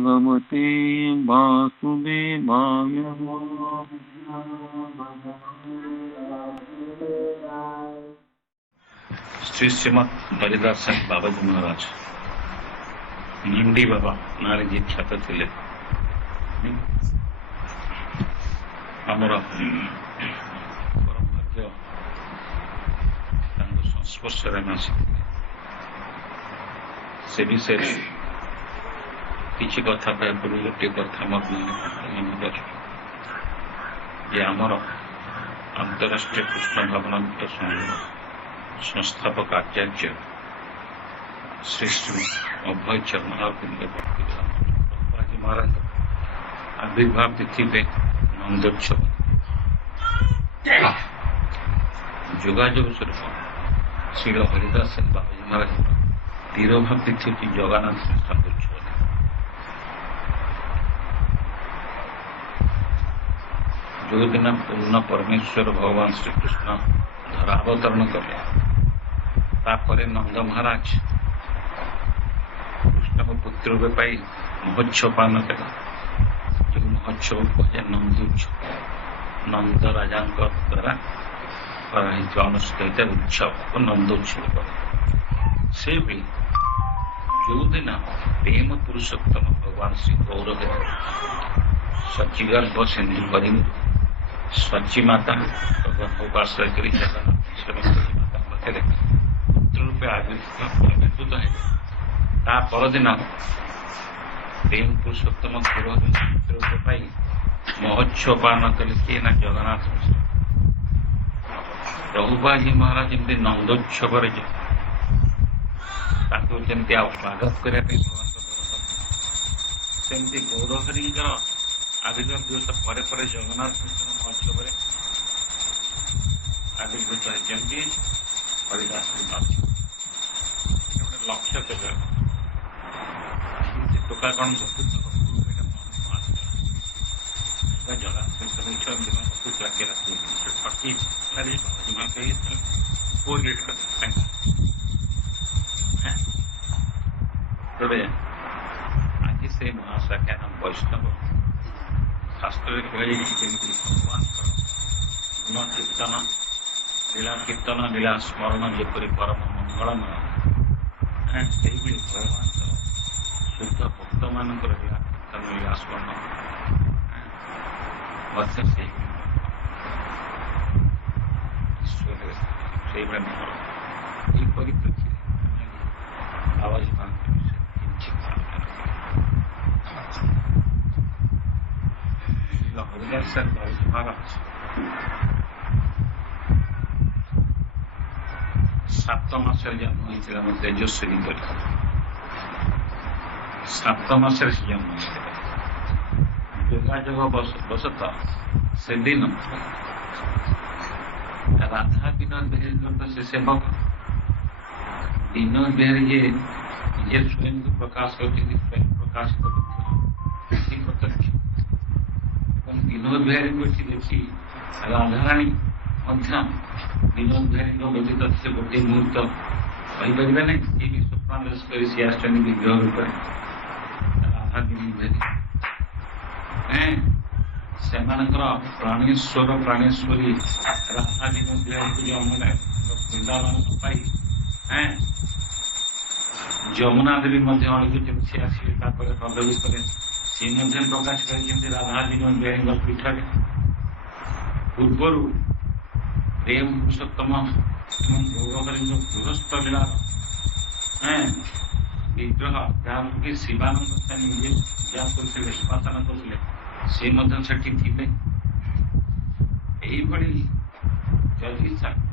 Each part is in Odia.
भगवते वासुदेवाय। श्री श्रीमद हरिदास बाबाजी महाराज मंडी बाबा नारे जी ख्यात थे आमर परम भाग्य संस्पर्श से विषय किसी कथा कह पूर्व गोटे कथा मत मन ये आमर अंतरराष्ट्रीय कृष्ण भावनामृत संस्थापक आचार्य श्री श्री अभय चरणारविंद महाराज आविर्भाव तिथि पे नंदोत्सव जोगाजोग स्वरूप श्री हरिदास बाबाजी महाराज तिरोभाव तिथि की जगन्नाथ नंदोत्सव जो दिन पूर्ण परमेश्वर भगवान श्री कृष्ण धरावतरण कले तापर नंद महाराज कृष्ण को पुत्र रूपे पाई महोत्सव पालन कले जो महोत्सव कहे नंदोत्सव नंद राजा द्वारा अनुष्ठित उत्सव नंदोत्सव से भी जो दिन प्रेम पुरुषोत्तम भगवान श्री गौरव सचिगर्भ सिंधु हरि स्वची माता उपाश्रय कर माता पाखे पुत्र रूपे आविर्भूत है परदिन प्रेम पुरुषोत्तम पुत्र रूपे पाई महोत्सव पालन कले किए ना जगन्नाथ प्रभुपाजी महाराज जमी नंदोत्सव जमी स्वागत करने सेमती गौरहरी आविर्भाव दिवस पर जगन्नाथ मिश्र महोत्सव आविर्भूत है हरिदास लक्ष्य केवल टोका कौन आज से महाशाखा नाम वैष्णव शास्त्र भगवान गुण कीर्तन लीला लीला स्मरण जपरी परम मंगलमय भगवान शुद्ध भक्त मान लीला कीर्तन लीला स्मरण परिप्रेक्षी बाबाजी हरिदास बाबाजी महाराज 7 मास जन्म होता तेजस्वी कर 7 मास जन्म जोगाजोग बसत से दिन राधा विनोद बिहारी से सेवक विनोद बिहारी ये स्वयं को प्रकाश करते स्वयं प्रकाश प्रत्यक्ष विनोद बिहारी को देखी राधाराणी विनोद बिहारी व्यतीत से गोटे मुहूर्त कहीपर ना ये स्वप्नादेश कर विग्रह रूप राधा विनोद बिहारी से प्राणेश्वर प्राणेश्वरी राधा विनोद बिहारी को जमुना वृंदावन पाई जमुना देवी जमी आसवे पदवी पर सी प्रकाश कर राधा विनोद बिहारी पीठ पूर्वर प्रेम पुरुषोत्तम गौरहरी गृहस्थ लीला विग्रह जहाँ कि शिवानंद स्वामी निजे जहाँ करते उपासना करते सी थे यही जदि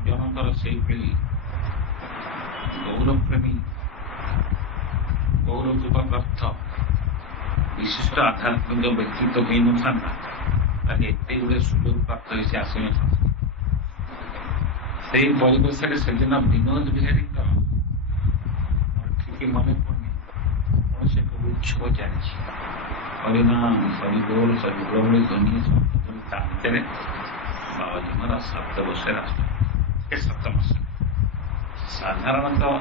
जनकर से गौरप्रेमी गौरवपूर्वक विशिष्ट आध्यात्मिक व्यक्तित्व हो न था एत गुड़े सुजोग प्राप्त हो आस से परिवेश से दिन विनोद बिहारी ठीक मन पड़े कौन से उत्सव चली हरिनाम हरिबोल हरिब्रह्मी ध्वनि भितर बाबाजी महाराज 7 वर्ष राष्ट्र 7 मास साधारणतः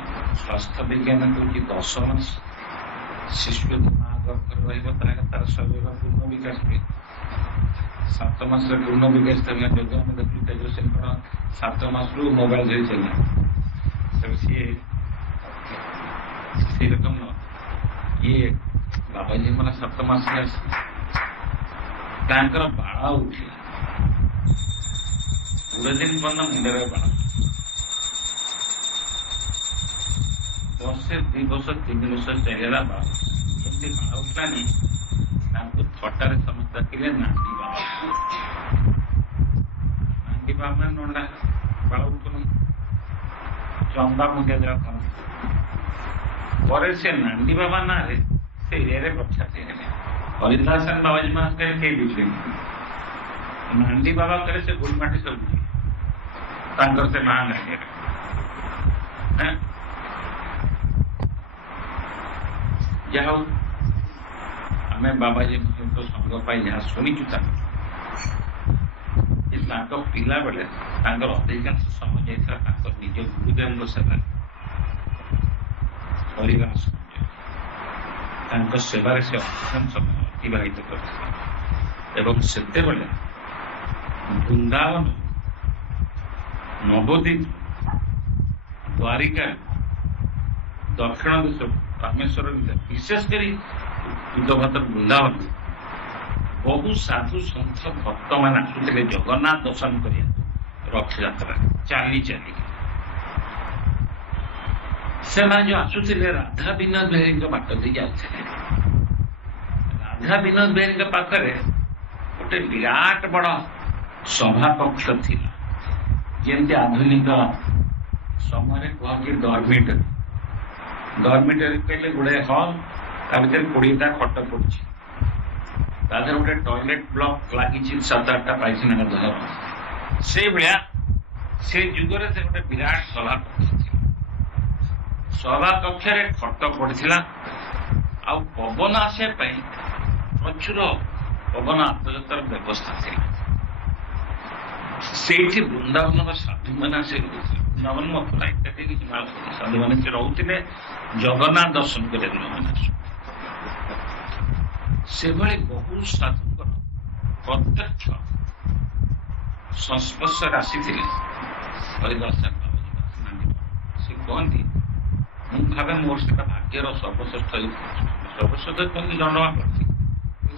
स्वास्थ्य विज्ञान कौन 10 मास शिशु दिमाग ଗର୍ଭରେ ରହିବ ତାର ଶରୀରର ପୂର୍ଣ୍ଣ ବିକାଶ ହୁଏ। 7 ମାସରେ ପୂର୍ଣ୍ଣ ବିକାଶ ଥିଲା। ଯଦି ଆମେ ଦେଖୁ ତେଜସ୍ୱୀଙ୍କର 7 ମାସରୁ ମୋବାଇଲ ଧରି ଚାଲିଲା, ତେବେ ସିଏ ସେଇ ରକମ ଇଏ ବାବାଜୀ ମାନେ 7 ମାସରେ ତାଙ୍କର ବାଳ ଉଠିଲା, 20 ଦିନ ପର୍ଯ୍ୟନ୍ତ ମୁଣ୍ଡରେ ବାଳ, ବର୍ଷେ 2 ବର୍ଷ 3 ବର୍ଷ ଚାଲିଗଲା ବାଳ, ଯେମିତି ବାଳ ଉଠିଲାନି ତାଙ୍କୁ ଥଟାରେ ସମସ୍ତେ ଡାକିଲେ ନାଣ୍ଡି ବାବା। ନାଣ୍ଡି ବାବା ନଣ୍ଡା ବାଳ ଉଠୁନି, ଚନ୍ଦା ମୁଣ୍ଡିଆ ଦେବା କହନ୍ତି। ପରେ ସେ ନାଣ୍ଡି ବାବା ନାଁରେ ସେ ଏରିଆରେ ପ୍ରଖ୍ୟାତ ହେଇଗଲେ। ହରିଦାସନ ବାବାଜୀ ମାନେ କେହି ବୁଝିଲେନି, ନାଣ୍ଡି ବାବା କରେ ସେ ଗୁରୁମାଟି ସବୁ ବୁଝିଲେ, ତାଙ୍କର ସେ ନାଁ ନାଣ୍ଡି। ଯାହା ହଉ ଆମେ ବାବାଜୀ ମହାରାଜଙ୍କ ସଙ୍ଗ ପାଇ ଯାହା ଶୁଣିଛୁ ତାଙ୍କ ପିଲା ବେଳେ ତାଙ୍କର ଅଧିକାଂଶ ସମୟ ଯାଇଥିଲା ତାଙ୍କ ନିଜ ଗୁରୁଦେବଙ୍କ ସେବାରେ, ହରିଦାସ ତାଙ୍କ ସେବାରେ ସେ ଅଧିକାଂଶ ସମୟ ଅତିବାହିତ କରିଥିଲେ। ଏବଂ ସେତେବେଳେ ବୃନ୍ଦାବନ, ନବଦ୍ୱୀପ, ଦ୍ୱାରିକା, ଦକ୍ଷିଣ ଦେଶ ରାମେଶ୍ୱର, ବିଶେଷ କରି ବୁଦ୍ଧଭଦ୍ର ବୃନ୍ଦାବନ ବହୁ ସାଧୁ ସନ୍ଥ ଭକ୍ତମାନେ ଆସୁଥିଲେ ଜଗନ୍ନାଥ ଦର୍ଶନ କରିବାକୁ ରଥଯାତ୍ରା ଚାଲି ଚାଲି। ସେମାନେ ଯୋଉ ଆସୁଥିଲେ ରାଧା ବିନୋଦ ବିହାରୀଙ୍କ ବାଟ ଦେଇ ଯାଉଥିଲେ। ରାଧା ବିନୋଦ ବିହାରୀଙ୍କ ପାଖରେ ଗୋଟେ ବିରାଟ ବଡ ସଭା କକ୍ଷ ଥିଲା, ଯେମିତି ଆଧୁନିକ ସମୟରେ କୁହନ୍ତି ଡର୍ମିଟରୀ। ଡର୍ମିଟରୀ କହିଲେ ଗୁଡାଏ ହଲ୍, ତା ଭିତରେ 20ଟା ଖଟ ପଡୁଛି, ତା ଦେହରେ ଗୋଟେ ଟଏଲେଟ ବ୍ଲକ ଲାଗିଛି, 7-8ଟା ପାଇଖାନା ଘର। ସେଇଭଳିଆ ସେ ଯୁଗରେ ସେ ଗୋଟେ ବିରାଟ ସଭା କକ୍ଷ ଥିଲା। ସଭା କକ୍ଷରେ ଖଟ ପଡିଥିଲା, ଆଉ ପବନ ଆସିବା ପାଇଁ ପ୍ରଚୁର ପବନ ଆନ୍ତର୍ଜାତିକ ବ୍ୟବସ୍ଥା ଥିଲା। ସେଇଠି ବୃନ୍ଦାବନର ସାଧୁମାନେ ଆସି ରହୁଥିଲେ। ବୃନ୍ଦାବନ ମଥୁରା ଇତ୍ୟାଦି ସାଧୁମାନେ ସେ ରହୁଥିଲେ, ଜଗନ୍ନାଥ ଦର୍ଶନ କରିବାକୁ ଯୋଉମାନେ ଆସୁ। ସେଭଳି ବହୁ ସାଧୁଙ୍କର ପ୍ରତ୍ୟକ୍ଷ ସଂସ୍ପର୍ଶରେ ଆସିଥିଲେ ହରିଦାସ। ସେ କହନ୍ତି, ମୁଁ ଭାବେ ମୋର ସେଟା ଭାଗ୍ୟର ସର୍ବଶ୍ରେଷ୍ଠ ଜନ୍ମ କରିଛି।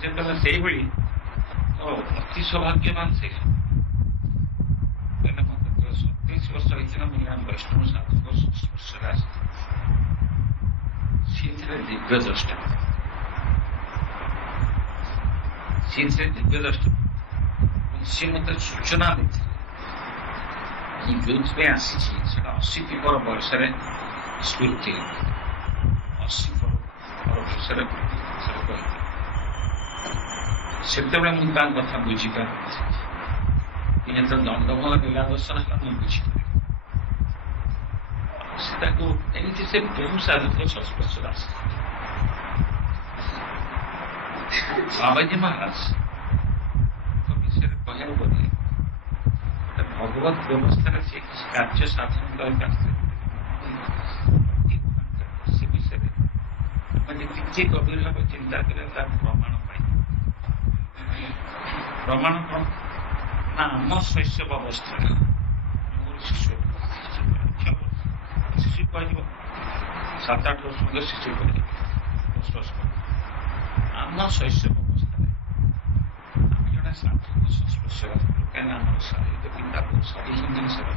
ସେତେବେଳେ ସେଇଭଳି ଅତି ସୌଭାଗ୍ୟବାନ ସେ ମତେ 27 ବର୍ଷ ହେଇଥିଲା ମୁଁ ବୈଷ୍ଣବ ସାଧୁଙ୍କ ସଂସ୍ପର୍ଶରେ ଆସିଥିଲି। ସିଏ ଥିଲେ ଦିବ୍ୟ ଦ୍ରଷ୍ଟା, ସିଏ ମତେ ସୂଚନା ଦେଇଥିଲେ ମୁଁ ଯୋଉଥିପାଇଁ ଆସିଛି ସେଟା 80 ବୟସରେ ସ୍ମୃତି, 80 ବୟସରେ କହିଥିଲେ। ସେତେବେଳେ ମୁଁ ତାଙ୍କ କଥା ବୁଝିପାରିଲି, ଯେତେବେଳେ ଦଣ୍ଡଭୋଗ ଲୀଳା ଦର୍ଶନ ହେଲା ମୁଁ ବୁଝିପାରିଲି। ସେ ତାକୁ ଏମିତି ସେ ବହୁ ସାଧୁଙ୍କ ସଂସ୍ପର୍ଶରେ ଆସିଥିଲେ। ବାବାଜୀ ମହାରାଜଙ୍କ ବିଷୟରେ କହିବାକୁ ଗଲେ ଭଗବତ ବ୍ୟବସ୍ଥାରେ ସେ କିଛି କାର୍ଯ୍ୟ ସାଧନ କରିକି ଆସିଥିଲେ। ସେ ବିଷୟରେ ଆମେ ଟିକେ ଗଭୀର ଭାବେ ଚିନ୍ତା କରିବା ତାର ପ୍ରମାଣ ପାଇ। ପ୍ରମାଣ କଣ ନା, ଆମ ଶୈଶବ ଅବସ୍ଥାରେ ମୋର ଶିଶୁ କହିଯିବ 7-8 ବର୍ଷ ଶିଶୁ କହିଯିବ। ଆମ ଶୈଶବ ଅବସ୍ଥାରେ ଆମେ ଜଣେ ସାଧୁଙ୍କ ସଂସ୍ପର୍ଶରେ ଆସିଲୁ, କାହିଁକିନା ଆମର ଶାରୀରିକ ପିତା ଶାଢୀ ପିନ୍ଧିକି ସେବା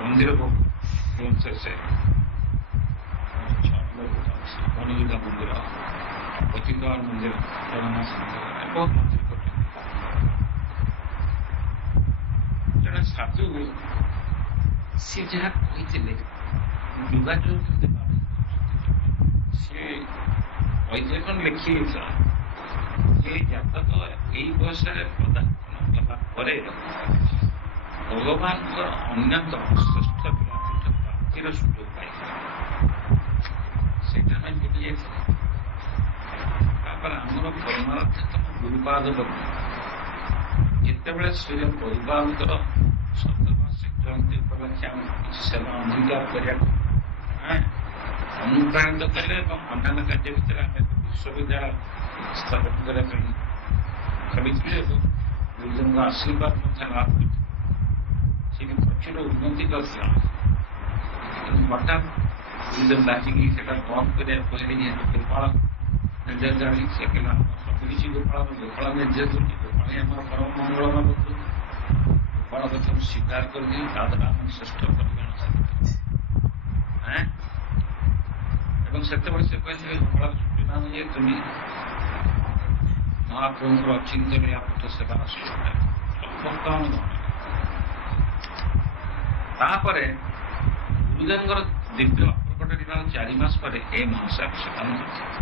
ମନ୍ଦିର ବନଯୋଦ୍ଧା ମନ୍ଦିର, ପତିତପାବନ ମନ୍ଦିର, ଜଗନ୍ନାଥ ମନ୍ଦିର, ବହୁତ ମନ୍ଦିର କରିଛନ୍ତି। ଜଣେ ସାଧୁ ସିଏ ଯାହା କହିଥିଲେ ଯୋଗାଯୋଗ ସିଏ କହିଥିଲେ କଣ ଲେଖି ଦେଇଥିଲା, ଏ ଜାତକ ଏଇ ବୟସରେ ପଦାର୍ପଣ କଲା ପରେ ଭଗବାନଙ୍କର ଅନ୍ୟତମ ଶ୍ରେଷ୍ଠ ବିଳାପିତ ପ୍ରାପ୍ତିର ସୁଯୋଗ ପାଇଥିଲା। ସେଇଟା ଆମେ ଭୁଲି ଯାଇଥିଲେ। ତାପରେ ଆମର ପରମାରାଧ୍ୟତମ ଗୁରୁପାଦ ଯେତେବେଳେ ଶ୍ରୀ ଗୁରୁପାଦଙ୍କର ଶତବାର୍ଷିକ ଜୟନ୍ତୀ ଉପଲକ୍ଷେ ଆମେ କିଛି ସେବା ଅଙ୍ଗୀକାର କରିବାକୁ ଅନୁପ୍ରାଣିତ କଲେ ଏବଂ ଅନ୍ୟାନ୍ୟ କାର୍ଯ୍ୟ ଭିତରେ ଆମେ ବିଶ୍ୱବିଦ୍ୟାଳୟ ସ୍ଥାପନ କରିବା ପାଇଁ ଭାବିଥିଲେ ଏବଂ ଗୁରୁଜନଙ୍କ ଆଶୀର୍ବାଦ ମଧ୍ୟ ଲାଭ କରିଥିଲେ। ସେଠି ପ୍ରଚୁର ଉନ୍ନତି କରିଥିଲା। ହଠାତ୍ ଗୁରୁଜନ ଡାକିକି ସେଟା ବନ୍ଦ କରିବାକୁ କହିଲେ ଯେହେତୁ ଗୋପାଳ ନିର୍ଦ୍ଦେଶ ଜାଣି ସେ କହିଲା ସବୁ କିଛି ଗୋପାଳ ନିର୍ଦ୍ଦେଶ ଦେଉଛି, ଗୋପାଳ ଆମର ପରମ ମଙ୍ଗଳ ଭାବୁଛୁ। ଗୋପାଳ କଥାକୁ ସ୍ୱୀକାର କରିଦେଇ ତା ଦ୍ୱାରା ଆମେ ଶ୍ରେଷ୍ଠ ପରିମାଣ ଏବଂ ସେତେବେଳେ ସେ କହିଥିଲେ ଗୋପାଳ ସୂଚନା ଯେ ତୁମେ ମହାପ୍ରଭୁଙ୍କର ଅଚିନ୍ତନ ପଥ ସେବାର ବର୍ତ୍ତମାନ ତାପରେ ଗୁରୁଜନଙ୍କର ଦିବ୍ୟ ଅପ୍ରକଟ ଦିନର 4 ମାସ ପରେ ଏ ମହାସାବ ସେବନ କରିଥିଲେ।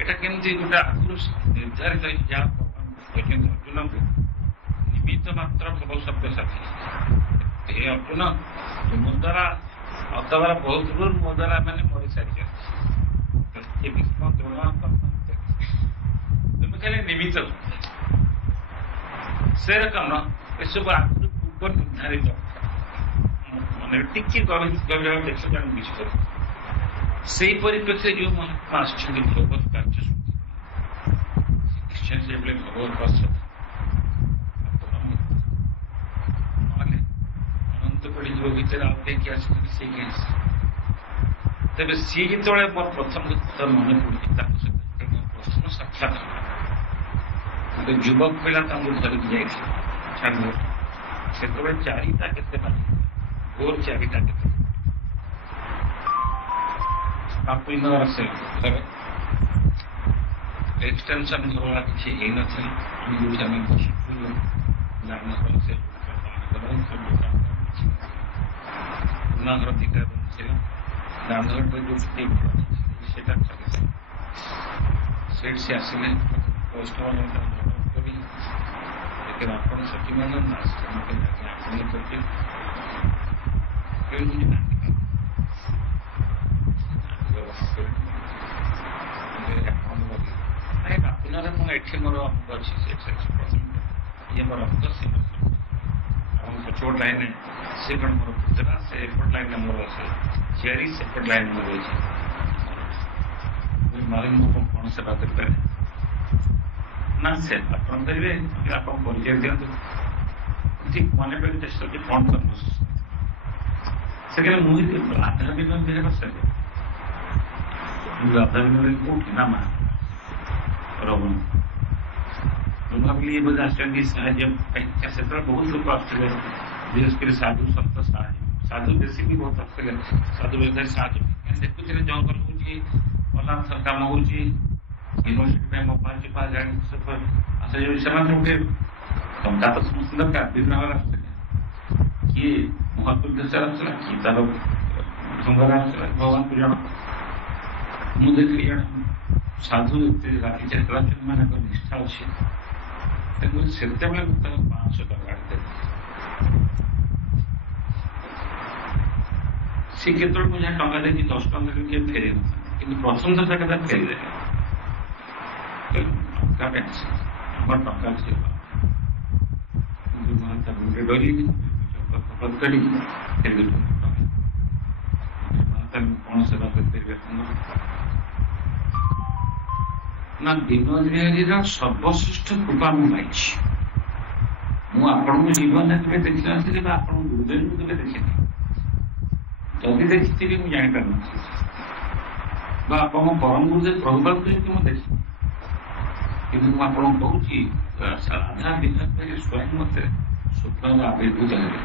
এটা କେମିତି ଗୋଟେ ଆଗରୁ ନିର୍ଦ୍ଧାରିତ ହେଇଛି, ଯାହା ଭଗବାନ କହିଛନ୍ତି ଅର୍ଜୁନଙ୍କୁ ନିମିତ୍ତ ମାତ୍ର ଭବ ଶବ୍ଦ ସାଥୀ। ଏ ଅର୍ଜୁନ ମୋ ଦ୍ୱାରା ଅତବାର ବହୁତ ଦୂର ମୋ ଦ୍ୱାରା ମାନେ ମରିସାରିଛନ୍ତି। ଭୀଷ୍ମ ଦ୍ରୋଣ ତୁମେ ଖାଲି ନିମିତ୍ତ ସେରକମ ଏସବୁ ଆଗରୁ ପୂର୍ବ ନିର୍ଦ୍ଧାରିତ ମାନେ ଟିକେ ଗଭୀର ଦେଖ ଜାଣି କିଛି କରୁ। ସେହି ପରିପ୍ରେକ୍ଷୀରେ ଯେଉଁ ମହାତ୍ମା ଆସିଛନ୍ତି ଭଗବତ କାର୍ଯ୍ୟ ନିଶ୍ଚୟ ସେଭଳି ଭଗବତ ନହେଲେ ଅନନ୍ତ ପଡ଼ିଯିବ ଭିତରେ ଆଉ କେହି ଆସିଛନ୍ତି ସେ କିଏ ଆସି। ତେବେ ସିଏ ଯେତେବେଳେ ମୋର ପ୍ରଥମ ମନେ ପଡୁଛି ତାଙ୍କ ସହିତ ପ୍ରଥମ ସାକ୍ଷାତ ଗୋଟେ ଯୁବକ ପିଲା ତାଙ୍କୁ ଧରିକି ଯାଇଥିଲେ ଛାଡ଼ିଦେବ। ସେତେବେଳେ 4ଟା କେତେ ବାଜି ଭୋର 4ଟା କେତେ କାପୁନଗର ସେ ଘରେ ଏକ୍ସଟେନସନ ଘର କିଛି ହେଇନଥିଲା। ଆମେ ଯୋଉଠି ଆମେ ଶିଖୁଛୁ ଦାନଘର ସେ ପୁରୁଣା ଘର ଦିଟା ଥିଲା। ଦାନଘରରେ ଯୋଉଠି ସେଟା ସେଇଠି ସେ ଆସିଲେ ବୈଷ୍ଣବ କରି ଆପଣ ସଚିମାନ ଆପଣ କରିଛି ବାପୁନରେ ମୁଁ ଏଠି ମୋର ଅଙ୍ଗ ଅଛି ଇଏ ମୋର ଅଙ୍ଗ ସେ ଆମ ପଛପଟ ଲାଇନରେ ସେ କ'ଣ ମୋର ପୁତୁରା, ସେ ଏପଟ ଲାଇନରେ ମୋର ଝିଆରୀ, ସେପଟ ଲାଇନ ମୋର ଅଛି। ମାରି ମୁଁ କ'ଣ ସେବା କରିପାରେ ନା ସେ ଆପଣ କରିବେ, ଆପଣ ପରିଚୟ ଦିଅନ୍ତୁ। ଠିକ ମନେ ପଡି ଚେଷ୍ଟା କରୁଛି କ'ଣ କରିବ ସେ କହିଲେ ମୁଁ ରାଧା ବିନୋଦ ବିହାର ସାରିଲେ ରାଧା ବିନୋଦ କୋଉଠି ନା ମା ରହୁନ। ମୁଁ ଭାବିଲି ଏ ବୋଧେ ଆସିଛନ୍ତି ସାହାଯ୍ୟ ପାଇଁ। ସେତେବେଳେ ବହୁତ ଲୋକ ଆସୁଥିଲେ, ବିଶେଷ କରି ସାଧୁ ସନ୍ଥ ସାଧୁ ବେଶୀ ବି ବହୁତ ଆସୁଥିଲେ। ସାଧୁ ବ୍ୟବସାୟୀ ସାହାଯ୍ୟ ଦେଖୁଥିଲେ ଜଙ୍ଗଲ ହଉଛି ଭଲ କାମ ହଉଛି ୟୁନିଭର୍ସିଟି ପାଇଁ ମୋବାଇଲ ଚିପା ଜାଣି ସେମାନେ ଉଠେ ଟଙ୍କା ତ ସମସ୍ତେ ଦରକାର। ବିଭିନ୍ନ ଭାବରେ ଆସୁଥିଲେ, କିଏ ମହତ୍ୱ ଆସୁଥିଲା, କିଏ ତାର ଢଙ୍ଗରେ ଆସୁଥିଲା। ଭଗବାନଙ୍କୁ ଜଣ ମୁଁ ଦେଖିଲି ଜଣେ ସାଧୁ ଏତେ ରାତି 4ଟା ମାନଙ୍କର ନିଷ୍ଠା ଅଛି। ତେଣୁ ସେତେବେଳେ ମୁଁ ତାକୁ 500 ଟଙ୍କା ଦେଲି। ସେ କେତେବେଳେ ମୁଁ ଯାହା ଟଙ୍କା ଦେଇଛି 10 ଟଙ୍କା କିଏ ଫେରି ନଥାନ୍ତି, କିନ୍ତୁ ପ୍ରଥମ ଥର କେତେ ଫେରିଦେଲେ ଆମର ଟଙ୍କା ଝିଅ ମୁଣ୍ଡରେ ଡରିକି କ'ଣ ସେବା କରିପାରିବେ ନା ବିନୋଦ ବିହାରୀର ସର୍ବଶ୍ରେଷ୍ଠ କୃପା ମୁଁ ପାଇଛି। ମୁଁ ଆପଣଙ୍କୁ ଜୀବନରେ କେବେ ଦେଖିନଥିଲି ବା ଆପଣଙ୍କୁ ଗୁରୁଦେବଙ୍କୁ କେବେ ଦେଖିନି। ଯଦି ଦେଖିଥିବି ମୁଁ ଜାଣିପାରୁନଥିଲି ବା ଆପଣଙ୍କ ପରମ ଗୁରୁଦେବ ପ୍ରଭୁପାଦଙ୍କୁ ଯେମିତି ମୁଁ ଦେଖିନି। କିନ୍ତୁ ମୁଁ ଆପଣଙ୍କୁ କହୁଛି ରାଧା ବିନୋଦ ବିହାରୀ ସ୍ୱୟଂ ମତେ ସ୍ୱପ୍ନରେ ଆବିର୍ଭୂତ ହେଲେ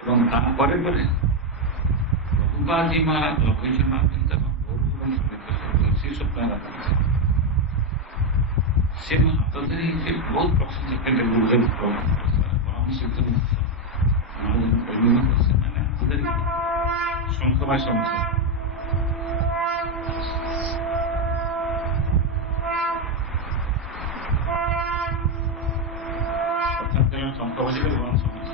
ଏବଂ ତାପରେ ପରେ ପ୍ରଭୁପାଦଜୀ ମହାରାଜ ଲକ୍ଷ୍ମୀ ମହାପ୍ରଭୁ ସେ ସ୍ୱପ୍ନ ସେ ମୋ ହାତ ଧରି ସେ ବହୁତ ପ୍ରଶଂସା କଲେ ଗୁରୁଦେବ ସେମାନେ ହାତ ଧରି ଶଙ୍ଖ ବା ଶଙ୍ଖ ଶଙ୍ଖ ବସିଲେ ଭଗବାନ ସମସ୍ତ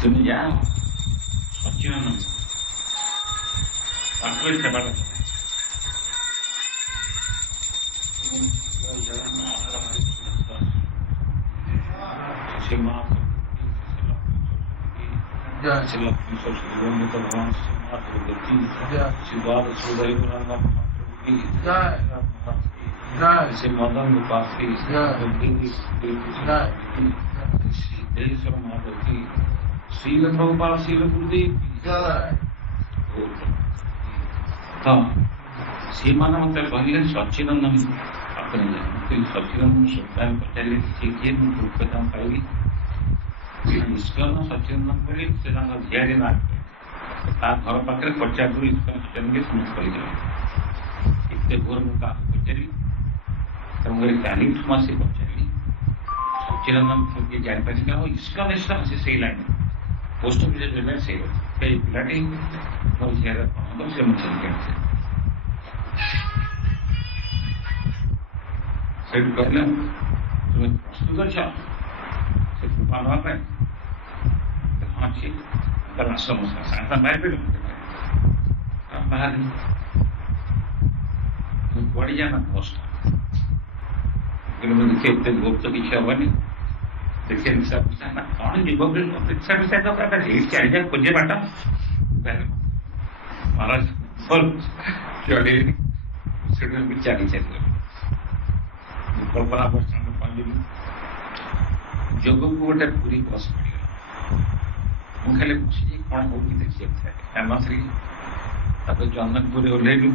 তুমি ଯାଅ ସଚିନ ତାକୁ ସେବା କର। जय श्री लक्ष्मी सरस्वती वंदित भगवान श्री महाप्रभु की जय श्री द्वादश उदयपुरांगा महाप्रभु की जय महाराज की जय श्री मदन गोपाल की जय श्री देवेश्वर महादेव की श्रील प्रभुपाद श्रील गुरुदेव की जय तो सीमान मत कहले सच्चिदानंद अपने सच्चिदानंद सुल्तान पचारे किए रूपता पाइली इस्कन सच्चिदानंद बोली से झियारी ना घर पाखे पचार इस्कन सच्चिदानंद के समझ कर इतने भोर मुझे पचारि तेणुक काली से पचारि सच्चिदानंद किए जापारे क्या इस्कन इस्कन से लाइन पोस्ट ऑफिस से पिलाटी मोर झियार से मुझे कहले तुम्हें प्रस्तुत अच्छा से कृपा नापे हाँ ठीक कल समस्या साथ बाहर भी बाहर पड़ जाना पोस्ट देखिए उतने गुप्त किसी हेनी देखिए रिक्शा पिछा ना कौन जीव रिक्शा पिछा तो चढ़ी खोजे बाट महाराज चढ़े चली चली कल्पना बसस्टाण्ड पहुँचली जोग को गोटे पूरी बस पड़गला मुझे खाली बस कौन हो देखिए हेमाश्री चंदनपुर ओह्लैलु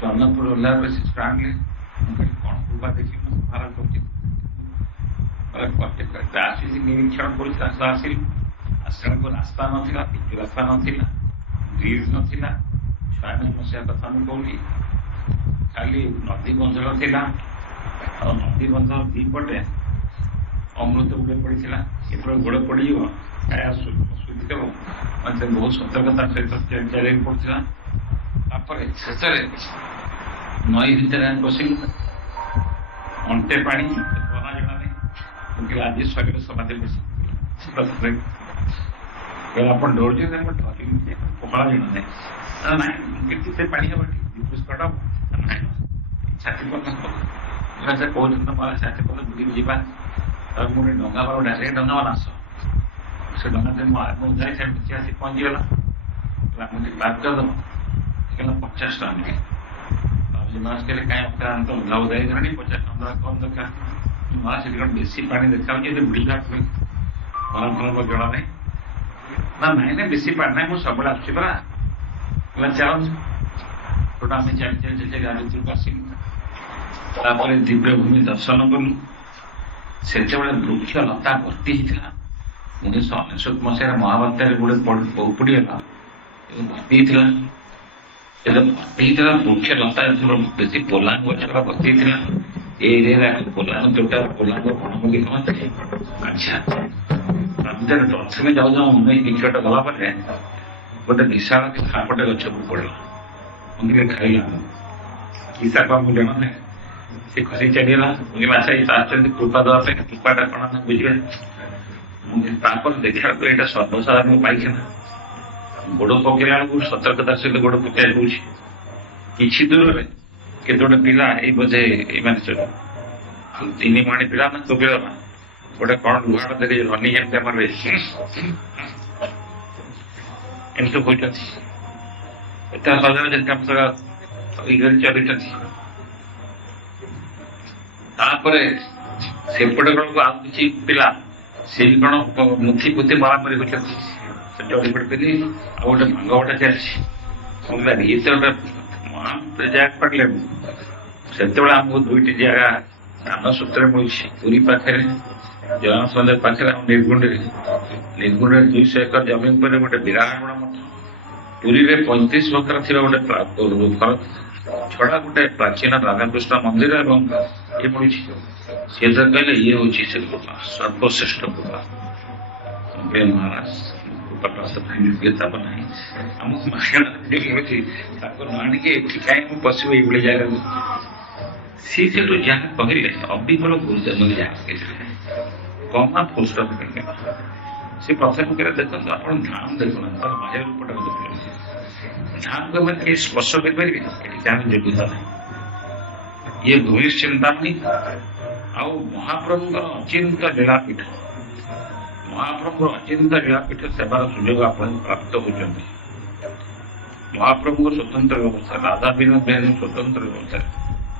चंदनपुर ओह्ला से स्टाण्ड मुझे कौन कृपा देखी महाराज आसी निरीक्षण कर आश्रम को रास्ता नाला पिचु रास्ता नाला ब्रिज नाला 96 मसीहा कथा मुझे कहली खाली नदी बंधल था नदी बंधल दीपटे अमृत गुड़े पड़ा ये गोड़ पड़ सुधी देव मतलब बहुत सतर्कता सहित चलिए पड़ा शेष नई भितर बसिलु अंटे पा पहना जना नहीं आज शरीर समाधि बस आप डर पहला जना नहीं ना पानी हम पुष्कट छाती कहते मारा छाती बुरी जावा मुझे डंगा बार डायरेक्ट डंगा वाला आस से डंगा मुझे आसी पहुँचीगला मुझे बात करद 50 टाँग मास कहे कहीं ओह्ला उदा कर 50 टाँग कम दरकार मारा से बेसी पा देखा बुढ़ा भल भल जड़ा नहीं ना ना बेसी पा ना मुझे सब आसरा चल तो आम चली चली चली गाड़ी भितर आसिलु दिव्य भूमि दर्शन कलु से वृक्ष लता भर्ती होता 1999 मसीह महाबात्यार गोटे बहुपुड़ीगला भर्ती भर्ती वृक्ष लता बेसी पोलांग गचरा भर्ती एरिया पोलांग जोटा पोलांग वनमुखी कहते अच्छा प्रथम जाऊ जाऊ किछटा गला गोटे विशाल सापटे गच पड़ा मुझे खाइला कि साप मुझे जाना ना से खुशी चलीगला मुझे आशा कृपा देवाई कृपाटा कौन बुझे मुझे देखा तो यहाँ सर्वसाधारण पाइखाना गोड़ पकड़ा बेलू सतर्कता सहित गोड़ पकड़ कि दूर में केतोटे पिला बोधे तीन माणी पिला ना तो पिला गोटे कौन लुहाड़ देखे रनी एमती एमती कहते एत सजन जैसे चली सेपटे बेलू आउ कि पिला सी भी कौन मुथी पुथी मरामरी होती चढ़ी पड़ी पी आ गए भांग बटा चलती ये गोटे जगह पड़े से आमको दुईट जगह नाम सूत्र मिली पुरी पाखे जगन्नाथ मंदिर पाखे निर्गुंडी 200 एकर जमीन पर गोटे विराट बड़ मठ पुरी 35 बखरा थी गोटे छड़ा गोटे प्राचीन राधाकृष्ण मंदिर एवं ये मिली सी कहले ये हूँ से कृपा सर्वश्रेष्ठ कृपा महाराज योग्यता बना आमको मागणा मिली आनिके कहीं पशु ये जगह सी से जहाँ कहले अविफल गुरुजन कमा फुस्ट सी प्रथम कह देखो आप धाम देखना बाह्य रूपटा देख धाम को मैंने स्पर्श करें योग्यता नहीं ये भूमि चिंतामणि आउ महाप्रभु अचिंत लीलापीठ ମହାପ୍ରଭୁଙ୍କ ଅଚିନ୍ତା ଲୀଳାପୀଠ ସେବାର ସୁଯୋଗ ଆପଣ ପ୍ରାପ୍ତ ହେଉଛନ୍ତି। ମହାପ୍ରଭୁଙ୍କ ସ୍ୱତନ୍ତ୍ର ବ୍ୟବସ୍ଥା, ରାଧା ବିନୋଦ ବିହାରୀ ସ୍ୱତନ୍ତ୍ର ବ୍ୟବସ୍ଥା,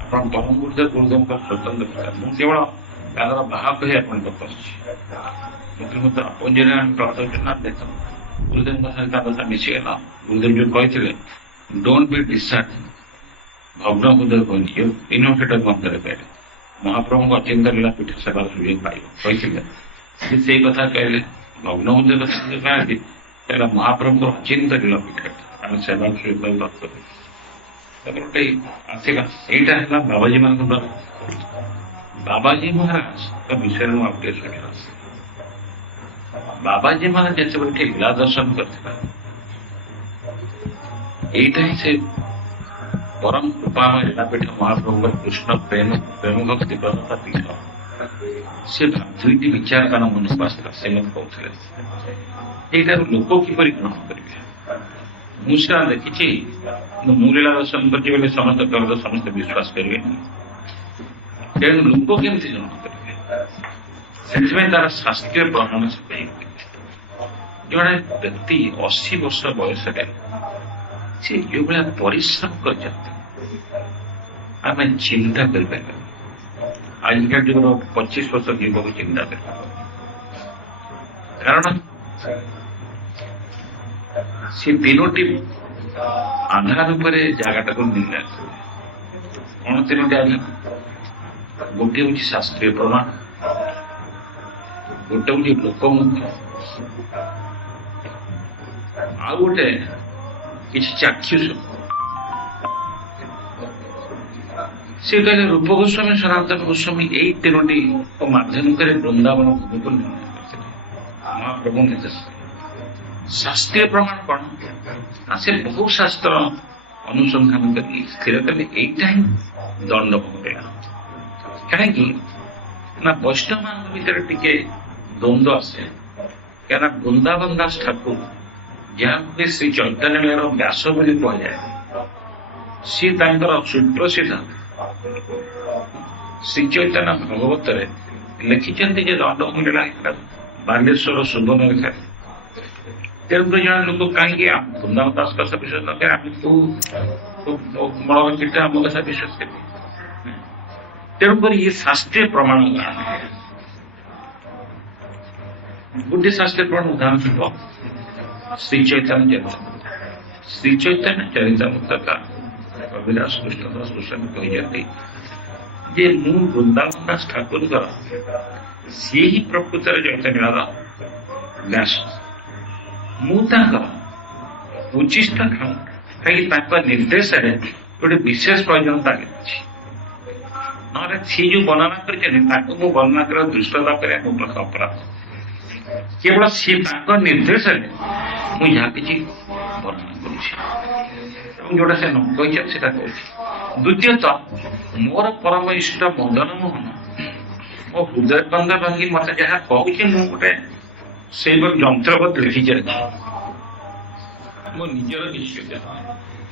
ଆପଣ ପରମ ଗୁରୁଦେବଙ୍କ ସ୍ୱତନ୍ତ୍ର ବ୍ୟବସ୍ଥା। ମୁଁ କେବଳ ତାଙ୍କର ବାହାକ ହିଁ ଆପଣଙ୍କ କରିଛି। କିନ୍ତୁ ଆପଣ ଯେ ପ୍ରାପ୍ତ ହେଉଛନ୍ତି ନା ଦେଖ ଗୁରୁଦେବଙ୍କ ସାଙ୍ଗେ ତାଙ୍କ ସାଙ୍ଗେ ମିଶିଗଲା। ଗୁରୁଦେବ ଯୋଉ କହିଥିଲେ ଡୋଣ୍ଟ ବି ଡିସାର୍ଟ ଭଗ୍ନ ହୃଦୟ କହିନି ଇନୋଭେଟର ମନ୍ଦିର କହିଲେ ମହାପ୍ରଭୁଙ୍କ ଅଚିନ୍ତା ଲୀଳାପୀଠ ସେବାର ସୁଯୋଗ ପାଇବ କହିଥିଲେ। ସେ ସେଇ କଥା କହିଲେ ଭଗ୍ନ ହୃଦୟ କଥା ପାଆନ୍ତି କହିଲା ମହାପ୍ରଭୁଙ୍କର ଅଚିନ୍ତା ଲୀଳାପୀଠ ଆମେ ସେବାର ସୁଯୋଗ ପାଇ ପ୍ରାପ୍ତ କରୁ। ତାପରେ ଗୋଟେ ଆସିଲା ଏଇଟା ହେଲା ବାବାଜୀ ମାନଙ୍କ ଦ୍ୱାରା। ବାବାଜୀ ମହାରାଜଙ୍କ ବିଷୟରେ ମୁଁ ଆଉ ଟିକେ ଶୁଣିଲା। ବାବାଜୀ ମହାରାଜ ଯେତେବେଳେ ଏଠି ଲୀଳା ଦର୍ଶନ କରିଥିଲା ଏଇଟା ହିଁ ସେ ପରମ କୃପାମୟ ଲୀଳାପୀଠ ମହାପ୍ରଭୁଙ୍କର କୃଷ୍ଣ ପ୍ରେମ ଭକ୍ତି ପ୍ରଦାତା ପୀଠ। ସେ ଦୁଇଟି ବିଚାର କାରଣ ମନକୁ ଆସିଥିଲା। ସେମାନେ କହୁଥିଲେ ଏଇଟାରୁ ଲୋକ କିପରି ଗ୍ରହଣ କରିବେ। ମୁଁ ସେଟା ଦେଖିଛି ମୁଁ ଲୀଳା ଦର୍ଶନ କରିଛି ବୋଲି ସମସ୍ତେ କହିଲେ ସମସ୍ତେ ବିଶ୍ୱାସ କରିବେନି। ତେଣୁ ଲୋକ କେମିତି ଗ୍ରହଣ କରିବେ ସେଥିପାଇଁ ତାର ଶାସ୍ତ୍ରୀୟ ପ୍ରମାଣ ଜଣେ ବ୍ୟକ୍ତି 80 ବର୍ଷ ବୟସରେ ସେ ଯେଉଁଭଳିଆ ପରିଶ୍ରମ କରିଛନ୍ତି ଆମେ ଚିନ୍ତା କରିପାରିବା। ଆଜିକା ଯୁଗର 25 ବର୍ଷ ଯୁବକ ଚିନ୍ତା କରିବା। କାରଣ ସେ ତିନୋଟି ଆଧାର ଉପରେ ଜାଗାଟାକୁ ନିର୍ଣ୍ଣୟ କରେ। କଣ ତିନୋଟି ଆଧାର? ଗୋଟିଏ ହଉଛି ଶାସ୍ତ୍ରୀୟ ପ୍ରମାଣ, ଗୋଟେ ହଉଛି ଲୋକମୁଖ, ଆଉ ଗୋଟେ କିଛି ଚାକ୍ଷୁଷ। ସେ କହିଲେ ରୂପ ଗୋସ୍ୱାମୀ ସନାତନ ଗୋସ୍ୱାମୀ ଏଇ ତିନୋଟି ମାଧ୍ୟମରେ ବୃନ୍ଦାବନ ଭୂମିକୁ ନିର୍ଣ୍ଣୟ କରିଥିଲେ ମହାପ୍ରଭୁ ନିର୍ଦ୍ଦେଶ। ଶାସ୍ତ୍ରୀୟ ପ୍ରମାଣ କଣ ନା ସେ ବହୁ ଶାସ୍ତ୍ର ଅନୁସନ୍ଧାନ କରି ସ୍ଥିର କଲେ ଏଇଟା ହିଁ ଦଣ୍ଡ ପକେଇଲା। କାହିଁକି ନା ବୈଷ୍ଣବମାନଙ୍କ ଭିତରେ ଟିକେ ଦ୍ୱନ୍ଦ୍ୱ ଆସେ। କାହିଁକିନା ବୃନ୍ଦାବନ ଦାସ ଠାକୁର ଯାହାକୁ ଶ୍ରୀ ଚୈତନ୍ୟ ଲୀଳାର ବ୍ୟାସ ବୋଲି କୁହାଯାଏ ସିଏ ତାଙ୍କର ସୁପ୍ରସିଦ୍ଧ ଶ୍ରୀ ଚୈତନ୍ୟ ଭଗବତରେ ଲେଖିଛନ୍ତି ଯେ ଦଣ୍ଡ ଲୀଳା ବାଲେଶ୍ୱର ସୁବର୍ଣ୍ଣରେଖାରେ। ତେଣୁକରି ଜଣେ ଲୋକ କାହିଁକି ବୃନ୍ଦାବନ ଦାସ କଥା ବିଶ୍ୱାସ ନ କରେ ଆମେ ମଳବ ଚିଠା ଆମ କଥା ବିଶ୍ୱାସ କରିବେ। ତେଣୁକରି ଇଏ ଶାସ୍ତ୍ରୀୟ ପ୍ରମାଣ ଗୋଟିଏ ଶାସ୍ତ୍ରୀୟ ପ୍ରମାଣ ଉଦାହରଣ ସ୍ୱରୂପ ଶ୍ରୀ ଚୈତନ୍ୟ ଚରିତାମୃତ କବିରାଜ କୃଷ୍ଣଦାସ ଗୋସ୍ୱାମୀ କହିଛନ୍ତି ଯେ ମୁଁ ବୃନ୍ଦାବନ ଦାସ ଠାକୁରଙ୍କର ସିଏ ହିଁ ପ୍ରକୃତରେ ଚୈତନ୍ୟର ବ୍ୟାସ। ମୁଁ ତାଙ୍କର ଉଚ୍ଚିଷ୍ଟ କାହିଁକି ତାଙ୍କ ନିର୍ଦ୍ଦେଶରେ ଗୋଟେ ବିଶେଷ ପ୍ରୟୋଜନତା ଅଛି। ନହେଲେ ସିଏ ଯୋଉ ବର୍ଣ୍ଣନା କରିଛନ୍ତି ତାଙ୍କୁ ମୁଁ ବର୍ଣ୍ଣନା କରିବା ଦୁଷ୍ଟତା କରିବା ମୋ ପାଖ ଅପରାଧ। କେବଳ ସିଏ ତାଙ୍କ ନିର୍ଦ୍ଦେଶରେ ମୁଁ ଯାହା କିଛି ବର୍ଣ୍ଣନା କରୁଛି ଏବଂ ଯୋଉଟା ସେ ନ କହିଛନ୍ତି ସେଟା କହୁଛି। ଦ୍ୱିତୀୟତଃ ମୋର ପରମ ଇଷ୍ଟ ମଦନ ମୋହନ ମୋ ହୃଦୟ ବନ୍ଧ ଭାଙ୍ଗି ମତେ ଯାହା କହୁଛି ମୁଁ ଗୋଟେ ସେଇଭଳି ଯନ୍ତ୍ରବତ ଲେଖିଛି ମୋ ନିଜର କିଛି